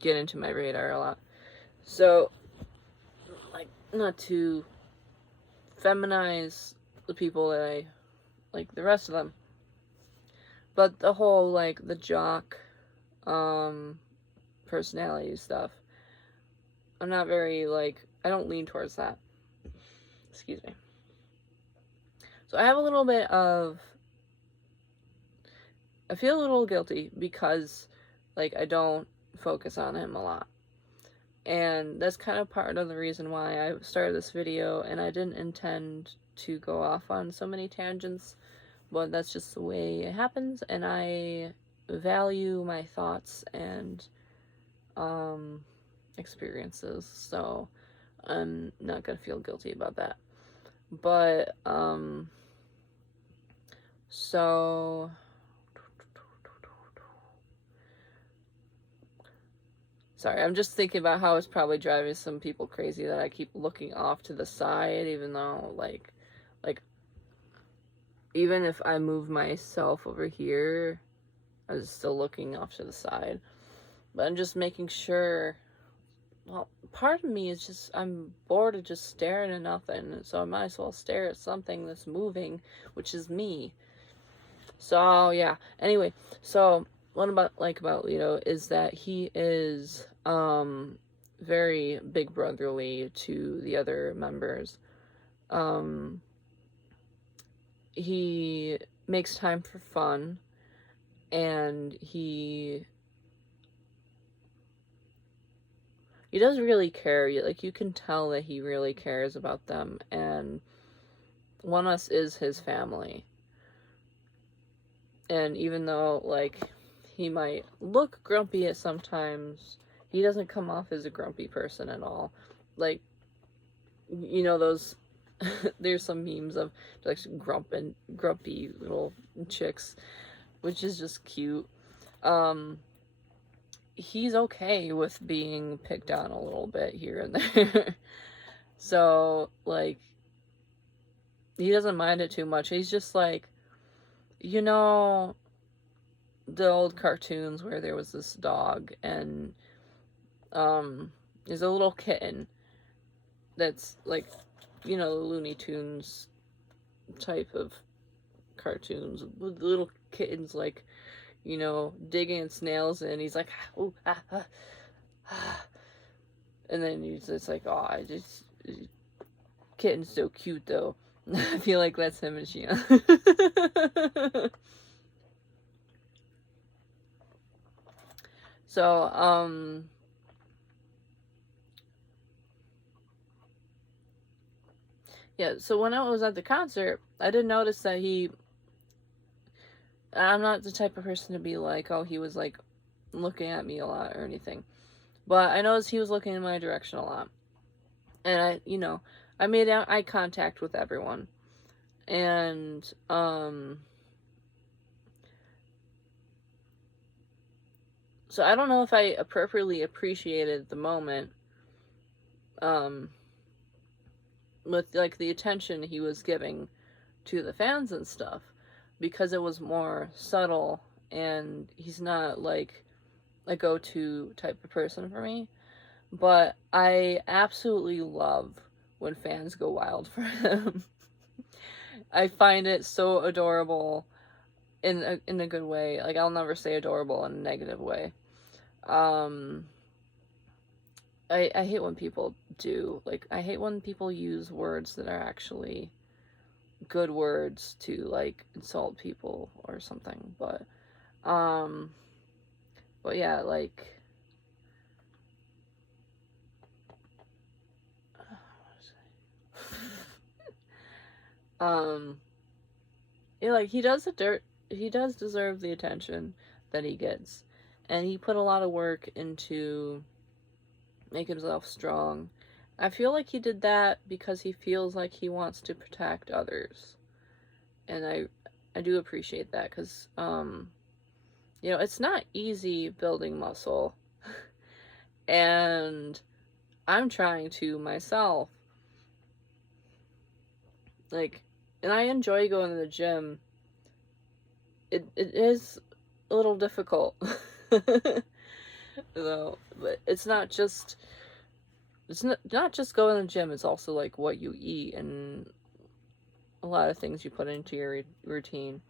get into my radar a lot. So, like, not to feminize the people that I like, the rest of them, but the whole, like, the jock personality stuff. I'm not very, like, I don't lean towards that. Excuse me. So I have a little bit of, I feel a little guilty because, like, I don't focus on him a lot. And that's kind of part of the reason why I started this video, and I didn't intend to go off on so many tangents, but that's just the way it happens, and I value my thoughts and experiences, so I'm not gonna feel guilty about that. But so sorry, I'm just thinking about how it's probably driving some people crazy that I keep looking off to the side, even though, like, even if I move myself over here, I was still looking off to the side. But I'm just making sure, well, part of me is just, I'm bored of just staring at nothing, so I might as well stare at something that's moving, which is me. So, yeah. Anyway, so what about Lito is that he is very big brotherly to the other members. He makes time for fun, and he does really care. Like, you can tell that he really cares about them, and Oneus is his family. And even though, like, he might look grumpy at sometimes, he doesn't come off as a grumpy person at all. Like, you know, those there's some memes of like grumpy little chicks, which is just cute. He's okay with being picked on a little bit here and there. So, like, he doesn't mind it too much. He's just like, you know, the old cartoons where there was this dog and there's a little kitten that's like, you know, the Looney Tunes type of cartoons with little kittens, like, you know, digging snails in. He's like, ooh, ah, ah, ah. And then he's just like, oh, kitten's so cute though. I feel like that's him and Sheena. So, yeah, so when I was at the concert, I did notice that I'm not the type of person to be like, oh, he was, like, looking at me a lot or anything. But I noticed he was looking in my direction a lot. And I made eye contact with everyone. And, so I don't know if I appropriately appreciated the moment, with, like, the attention he was giving to the fans and stuff, because it was more subtle, and he's not, like, a go-to type of person for me. But I absolutely love when fans go wild for him. I find it so adorable in a good way. Like, I'll never say adorable in a negative way. I hate when people do. Like, I hate when people use words that are actually good words to, like, insult people or something. But yeah, like, yeah, like, he does deserve the attention that he gets, and he put a lot of work into making himself strong. I feel like he did that because he feels like he wants to protect others, and I do appreciate that, because it's not easy building muscle, and I'm trying to myself. Like, and I enjoy going to the gym. It is a little difficult. Though, but it's not just going to the gym, it's also, like, what you eat and a lot of things you put into your routine.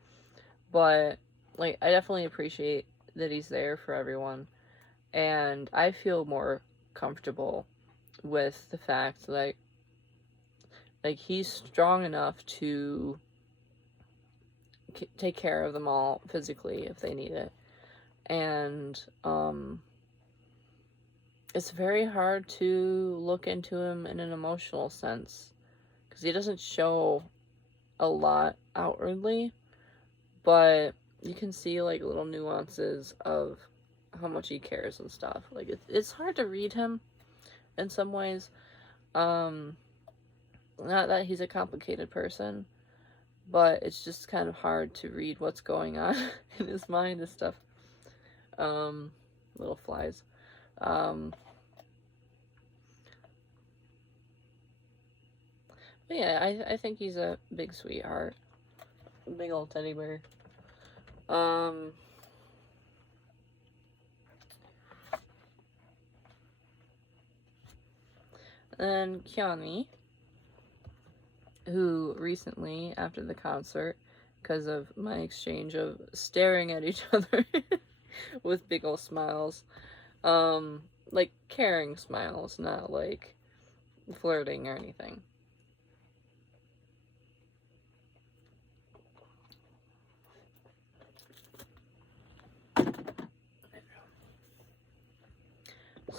But, like, I definitely appreciate that he's there for everyone. And I feel more comfortable with the fact that, like he's strong enough to take care of them all physically if they need it. And it's very hard to look into him in an emotional sense because he doesn't show a lot outwardly, but you can see like little nuances of how much he cares and stuff. Like it's hard to read him in some ways. Not that he's a complicated person, but it's just kind of hard to read what's going on in his mind and stuff. Little flies. But yeah, I think he's a big sweetheart. Big old teddy bear. And Kiani, who recently, after the concert, because of my exchange of staring at each other with big old smiles, like caring smiles, not like flirting or anything.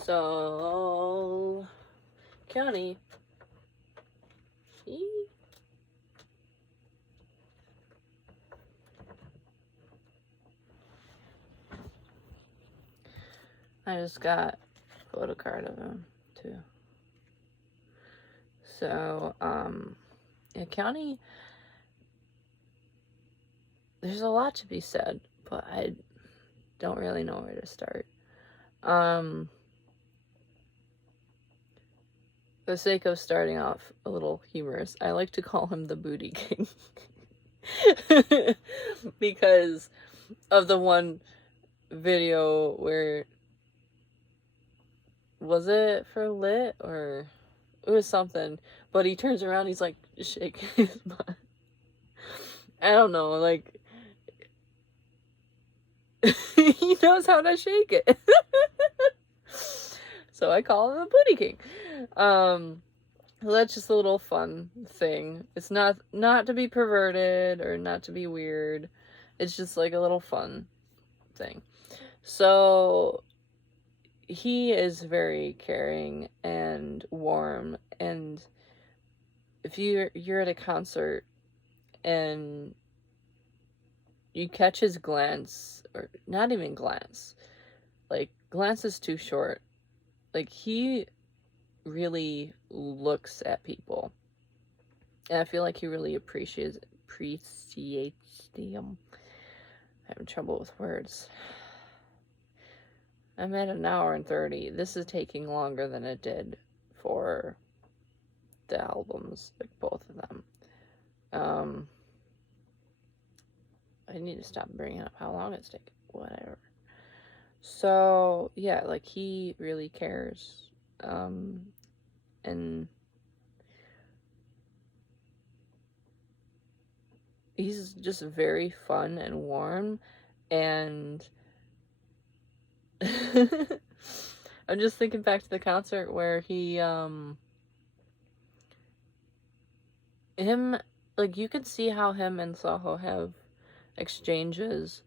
So, Kiani, I just got a photo card of him too. So, yeah, Kiani, there's a lot to be said, but I don't really know where to start. For the sake of starting off a little humorous, I like to call him the Booty King. Because of the one video where, was it for Lit or it was something, but he turns around, he's like shaking his butt. I don't know, like he knows how to shake it. So I call him the Booty King. So that's just a little fun thing. It's not to be perverted or not to be weird. It's just like a little fun thing. So he is very caring and warm, and if you're at a concert and you catch his glance, or not even glance, like glance is too short, like he really looks at people, and I feel like he really appreciates them. I'm having trouble with words. I'm at 1 hour and 30. This is taking longer than it did for the albums, like both of them. I need to stop bringing up how long it's taking. Whatever. So, yeah, like, he really cares. And he's just very fun and warm, and I'm just thinking back to the concert where he, like, you could see how him and Soho have exchanges,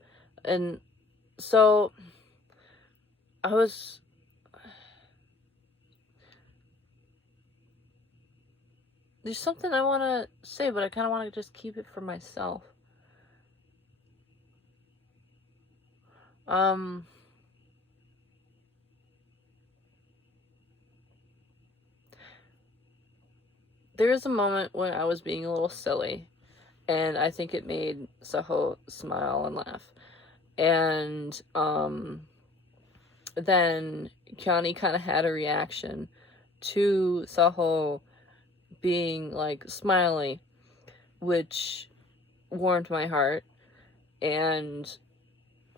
and so there's something I want to say, but I kind of want to just keep it for myself. There was a moment when I was being a little silly, and I think it made Soho smile and laugh. And then Kiani kind of had a reaction to Soho being like smiley, which warmed my heart. And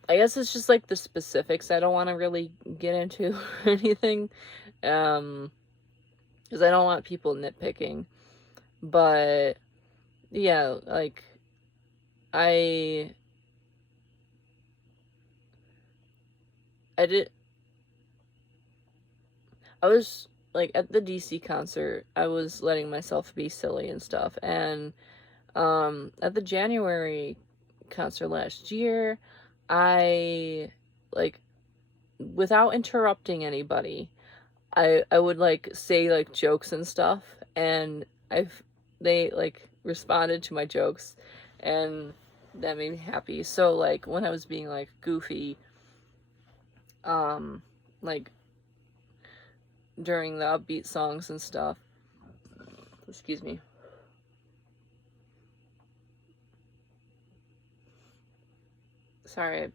I guess it's just like the specifics I don't want to really get into or anything, because I don't want people nitpicking. But yeah, like I I was, like, at the DC concert, I was letting myself be silly and stuff, and, at the January concert last year, I, like, without interrupting anybody, I would, like, say, like, jokes and stuff, and they, like, responded to my jokes, and that made me happy. So, like, when I was being, like, goofy, like, during the upbeat songs and stuff, excuse me. Sorry.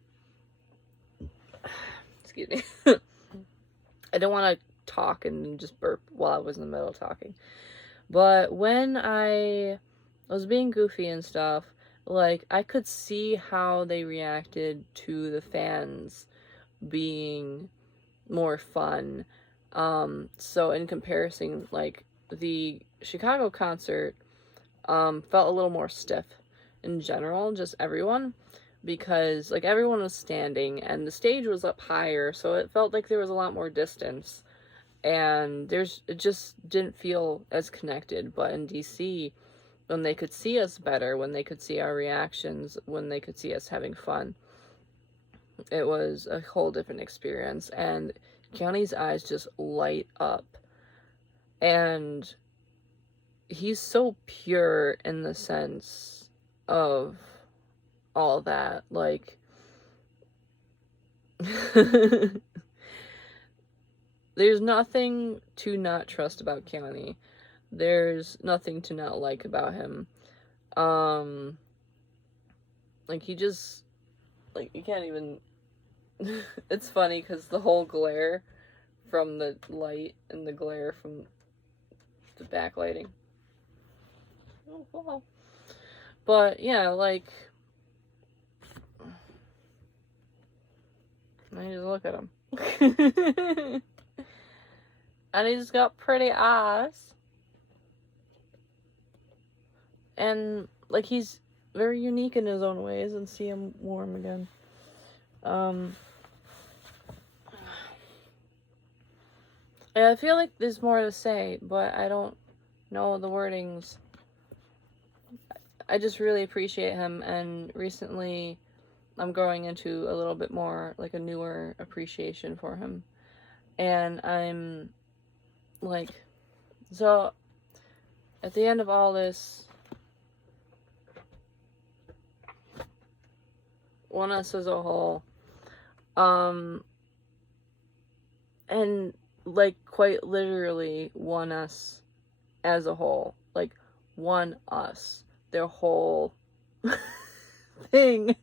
Excuse me. I don't want to talk and just burp while I was in the middle of talking. But when I was being goofy and stuff, like, I could see how they reacted to the fans being more fun. So in comparison, like, the Chicago concert felt a little more stiff in general, just everyone, because, like, everyone was standing and the stage was up higher, so it felt like there was a lot more distance, and it just didn't feel as connected. But in DC, when they could see us better, when they could see our reactions, when they could see us having fun, it was a whole different experience, and Keanu's eyes just light up, and he's so pure in the sense of all that, like, there's nothing to not trust about Keanu. There's nothing to not like about him. Like, he just, like, you can't even, it's funny, because the whole glare from the light and the glare from the backlighting. Oh, wow. But, yeah, like, I just look at him. And he's got pretty eyes. And, like, he's very unique in his own ways, and see him warm again. And I feel like there's more to say, but I don't know the wordings. I just really appreciate him, and recently I'm growing into a little bit more, like, a newer appreciation for him. And I'm, like, so, at the end of all this, Oneus as a whole, and, like, quite literally, Oneus as a whole, like, one us, their whole thing.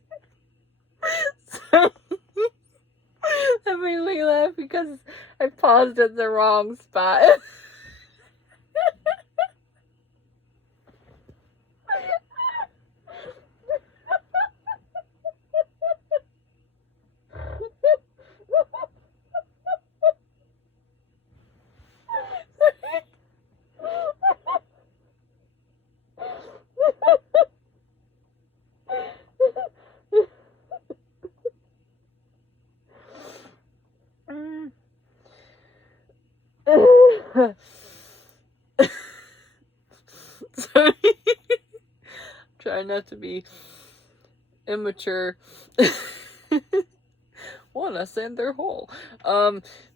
So, that made me laugh because I paused at the wrong spot. Sorry. Trying not to be immature. Oneus and their whole.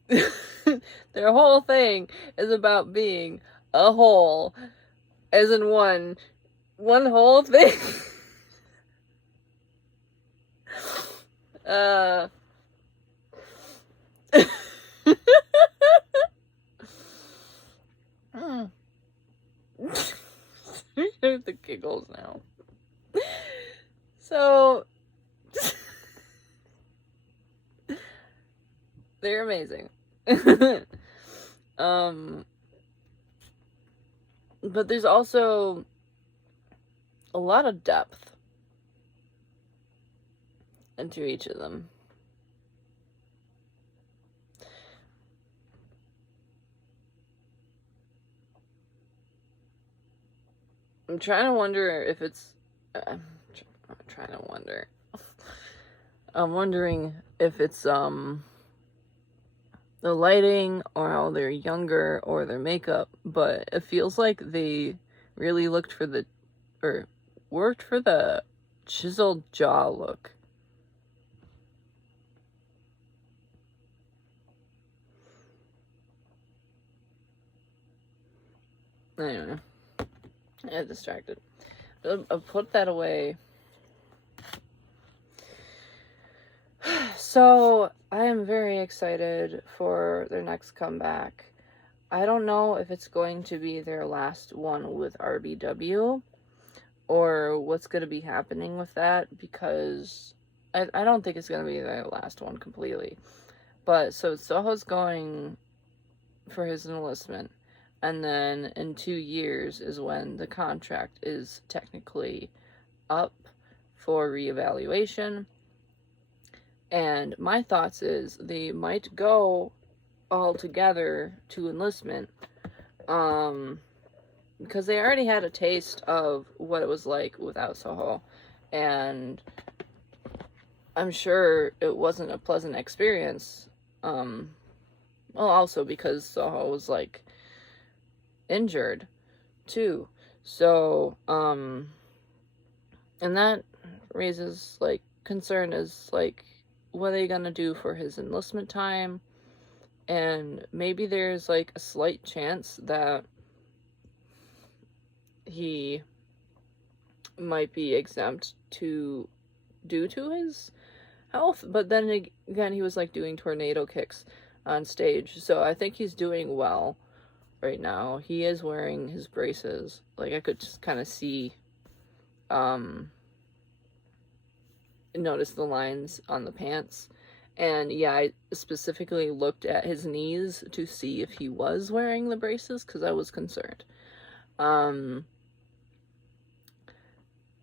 Their whole thing is about being a whole, as in one whole thing. The giggles now. So, they're amazing. But there's also a lot of depth into each of them. I'm trying to wonder if it's, I'm trying to wonder. I'm wondering if it's, the lighting or how they're younger or their makeup, but it feels like they really worked for the chiseled jaw look. Anyway, I got distracted. I'll put that away. So, I am very excited for their next comeback. I don't know if it's going to be their last one with RBW or what's going to be happening with that, because I don't think it's going to be their last one completely. But so Soho's going for his enlistment, and then in 2 years is when the contract is technically up for reevaluation. And my thoughts is they might go all together to enlistment, because they already had a taste of what it was like without Soho, and I'm sure it wasn't a pleasant experience. Well, also because Soho was like injured too, so and that raises like concern is like, what are they gonna do for his enlistment time? And maybe there's like a slight chance that he might be exempt due to his health, but then again, he was like doing tornado kicks on stage, so I think he's doing well right now. He is wearing his braces. Like, I could just kind of see, notice the lines on the pants. And yeah, I specifically looked at his knees to see if he was wearing the braces, because I was concerned.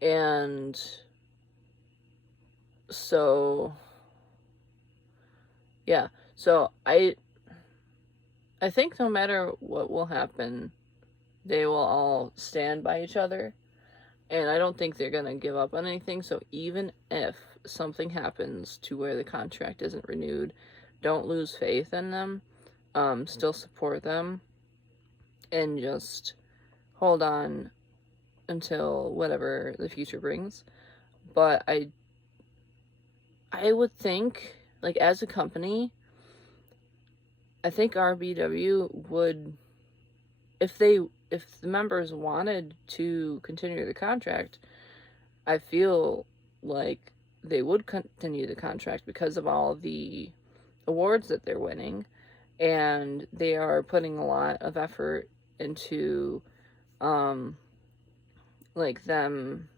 And so, yeah. So I think no matter what will happen, they will all stand by each other. And I don't think they're going to give up on anything. So even if something happens to where the contract isn't renewed, don't lose faith in them. Still support them. And just hold on until whatever the future brings. But I would think, like, as a company, I think RBW would, if the members wanted to continue the contract, I feel like they would continue the contract because of all the awards that they're winning, and they are putting a lot of effort into like them,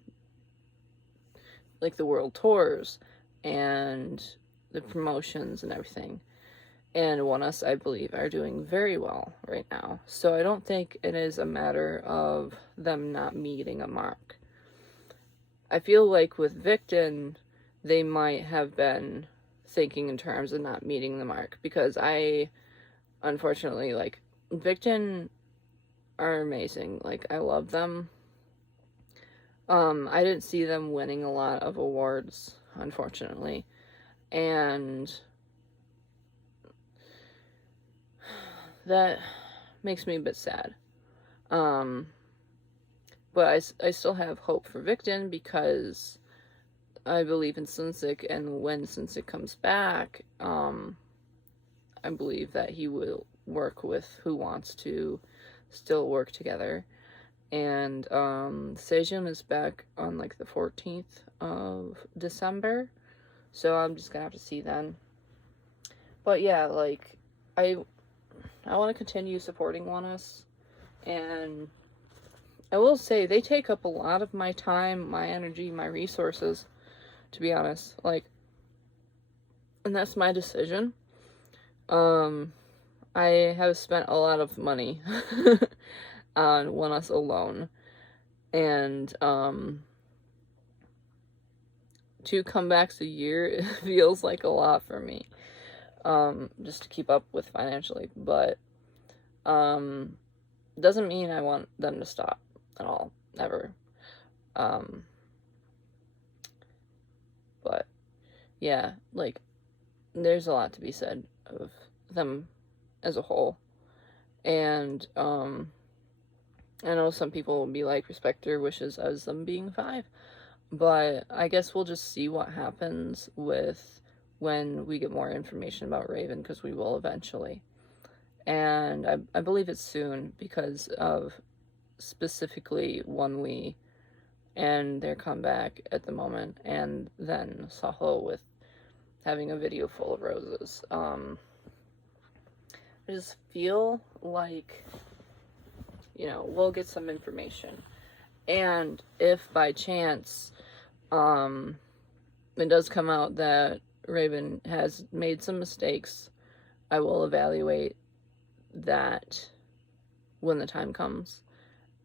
like the world tours and the promotions and everything. And Oneus, I believe, are doing very well right now. So I don't think it is a matter of them not meeting a mark. I feel like with Victon, they might have been thinking in terms of not meeting the mark, because unfortunately, like, Victon are amazing. Like, I love them. I didn't see them winning a lot of awards, unfortunately. And that makes me a bit sad. But I still have hope for Victon, because I believe in Sunsik, and when Sunsik comes back, I believe that he will work with who wants to still work together. And Sejum is back on like the 14th of December, so I'm just gonna have to see then. But yeah, like, I want to continue supporting Oneus, and I will say they take up a lot of my time, my energy, my resources, to be honest. Like, and that's my decision. I have spent a lot of money on Oneus alone, and 2 comebacks a year, it feels like a lot for me, just to keep up with financially. But doesn't mean I want them to stop at all, ever. But yeah, like, there's a lot to be said of them as a whole. And I know some people will be like, respect their wishes as them being 5, but I guess we'll just see what happens with when we get more information about Ravn, because we will eventually. And I believe it's soon because of specifically Wonwee and their comeback at the moment, and then Saho with having a video full of roses. I just feel like, we'll get some information. And if by chance, it does come out that Ravn has made some mistakes, I will evaluate that when the time comes.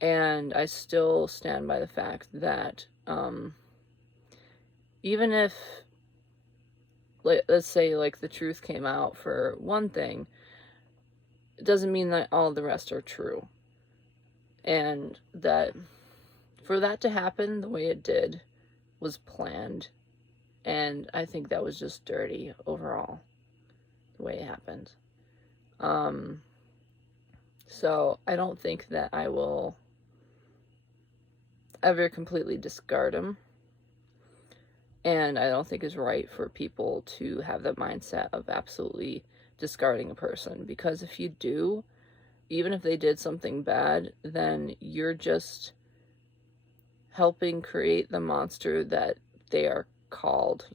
And I still stand by the fact that, even if, let's say, like, the truth came out for one thing, it doesn't mean that all the rest are true. And that for that to happen the way it did was planned. And I think that was just dirty overall, the way it happened. So I don't think that I will ever completely discard him. And I don't think it's right for people to have that mindset of absolutely discarding a person. Because if you do, even if they did something bad, then you're just helping create the monster that they are called,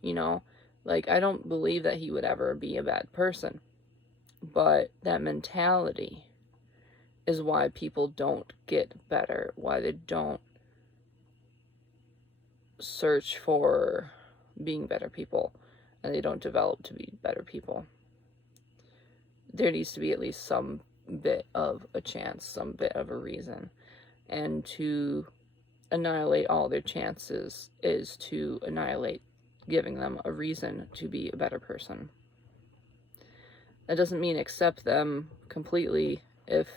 Like, I don't believe that he would ever be a bad person. But that mentality is why people don't get better, why they don't search for being better people, and they don't develop to be better people. There needs to be at least some bit of a chance, some bit of a reason. And to annihilate all their chances is to annihilate giving them a reason to be a better person. That doesn't mean accept them completely if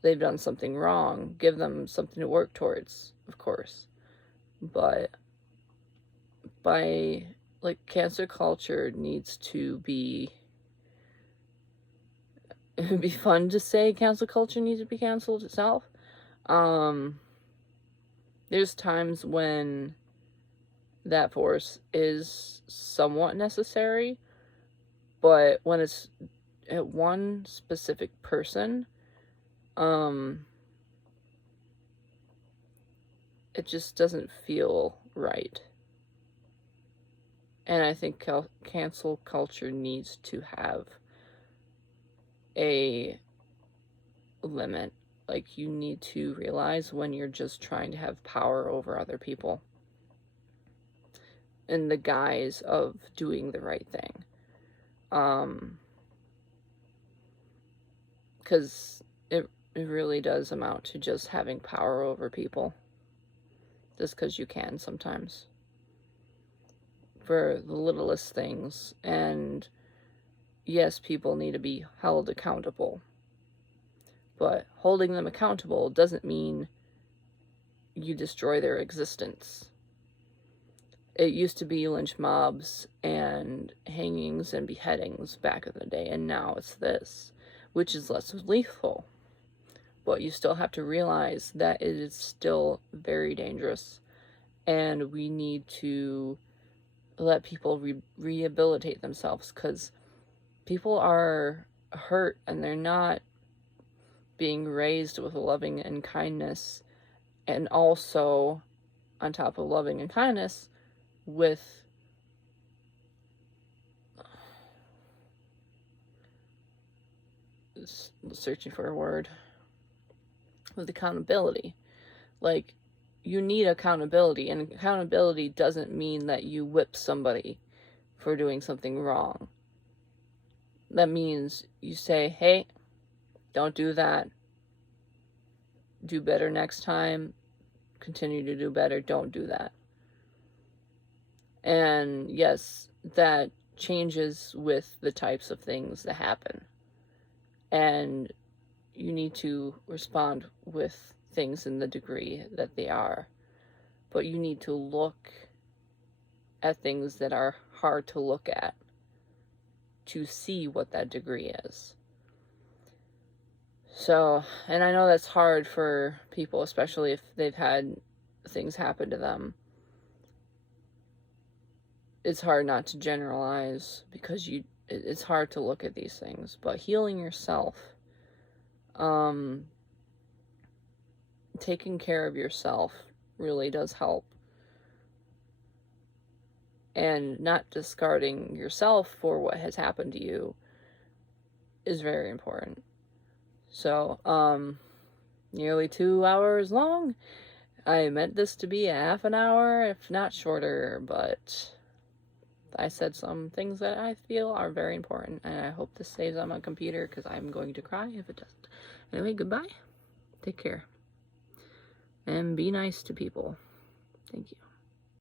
they've done something wrong. Give them something to work towards, of course. But cancel culture needs to be, it would be fun to say cancel culture needs to be canceled itself. There's times when that force is somewhat necessary, but when it's at one specific person, it just doesn't feel right. And I think cancel culture needs to have a limit. Like, you need to realize when you're just trying to have power over other people in the guise of doing the right thing. Because it really does amount to just having power over people. Just because you can sometimes. For the littlest things. And yes, people need to be held accountable. But holding them accountable doesn't mean you destroy their existence. It used to be lynch mobs and hangings and beheadings back in the day, and now it's this, which is less lethal. But you still have to realize that it is still very dangerous, and we need to let people rehabilitate themselves, because people are hurt and they're not being raised with loving and kindness, and also on top of loving and kindness with searching for a word, with accountability. Like, you need accountability, and accountability doesn't mean that you whip somebody for doing something wrong. That means you say, hey, don't do that. Do better next time. Continue to do better. Don't do that. And yes, that changes with the types of things that happen. And you need to respond with things in the degree that they are. But you need to look at things that are hard to look at to see what that degree is. So, and I know that's hard for people, especially if they've had things happen to them. It's hard not to generalize because it's hard to look at these things, but healing yourself, taking care of yourself really does help. And not discarding yourself for what has happened to you is very important. So, nearly 2 hours long. I meant this to be a half an hour, if not shorter, but I said some things that I feel are very important, and I hope this stays on my computer because I'm going to cry if it doesn't. Anyway, goodbye. Take care. And be nice to people. Thank you.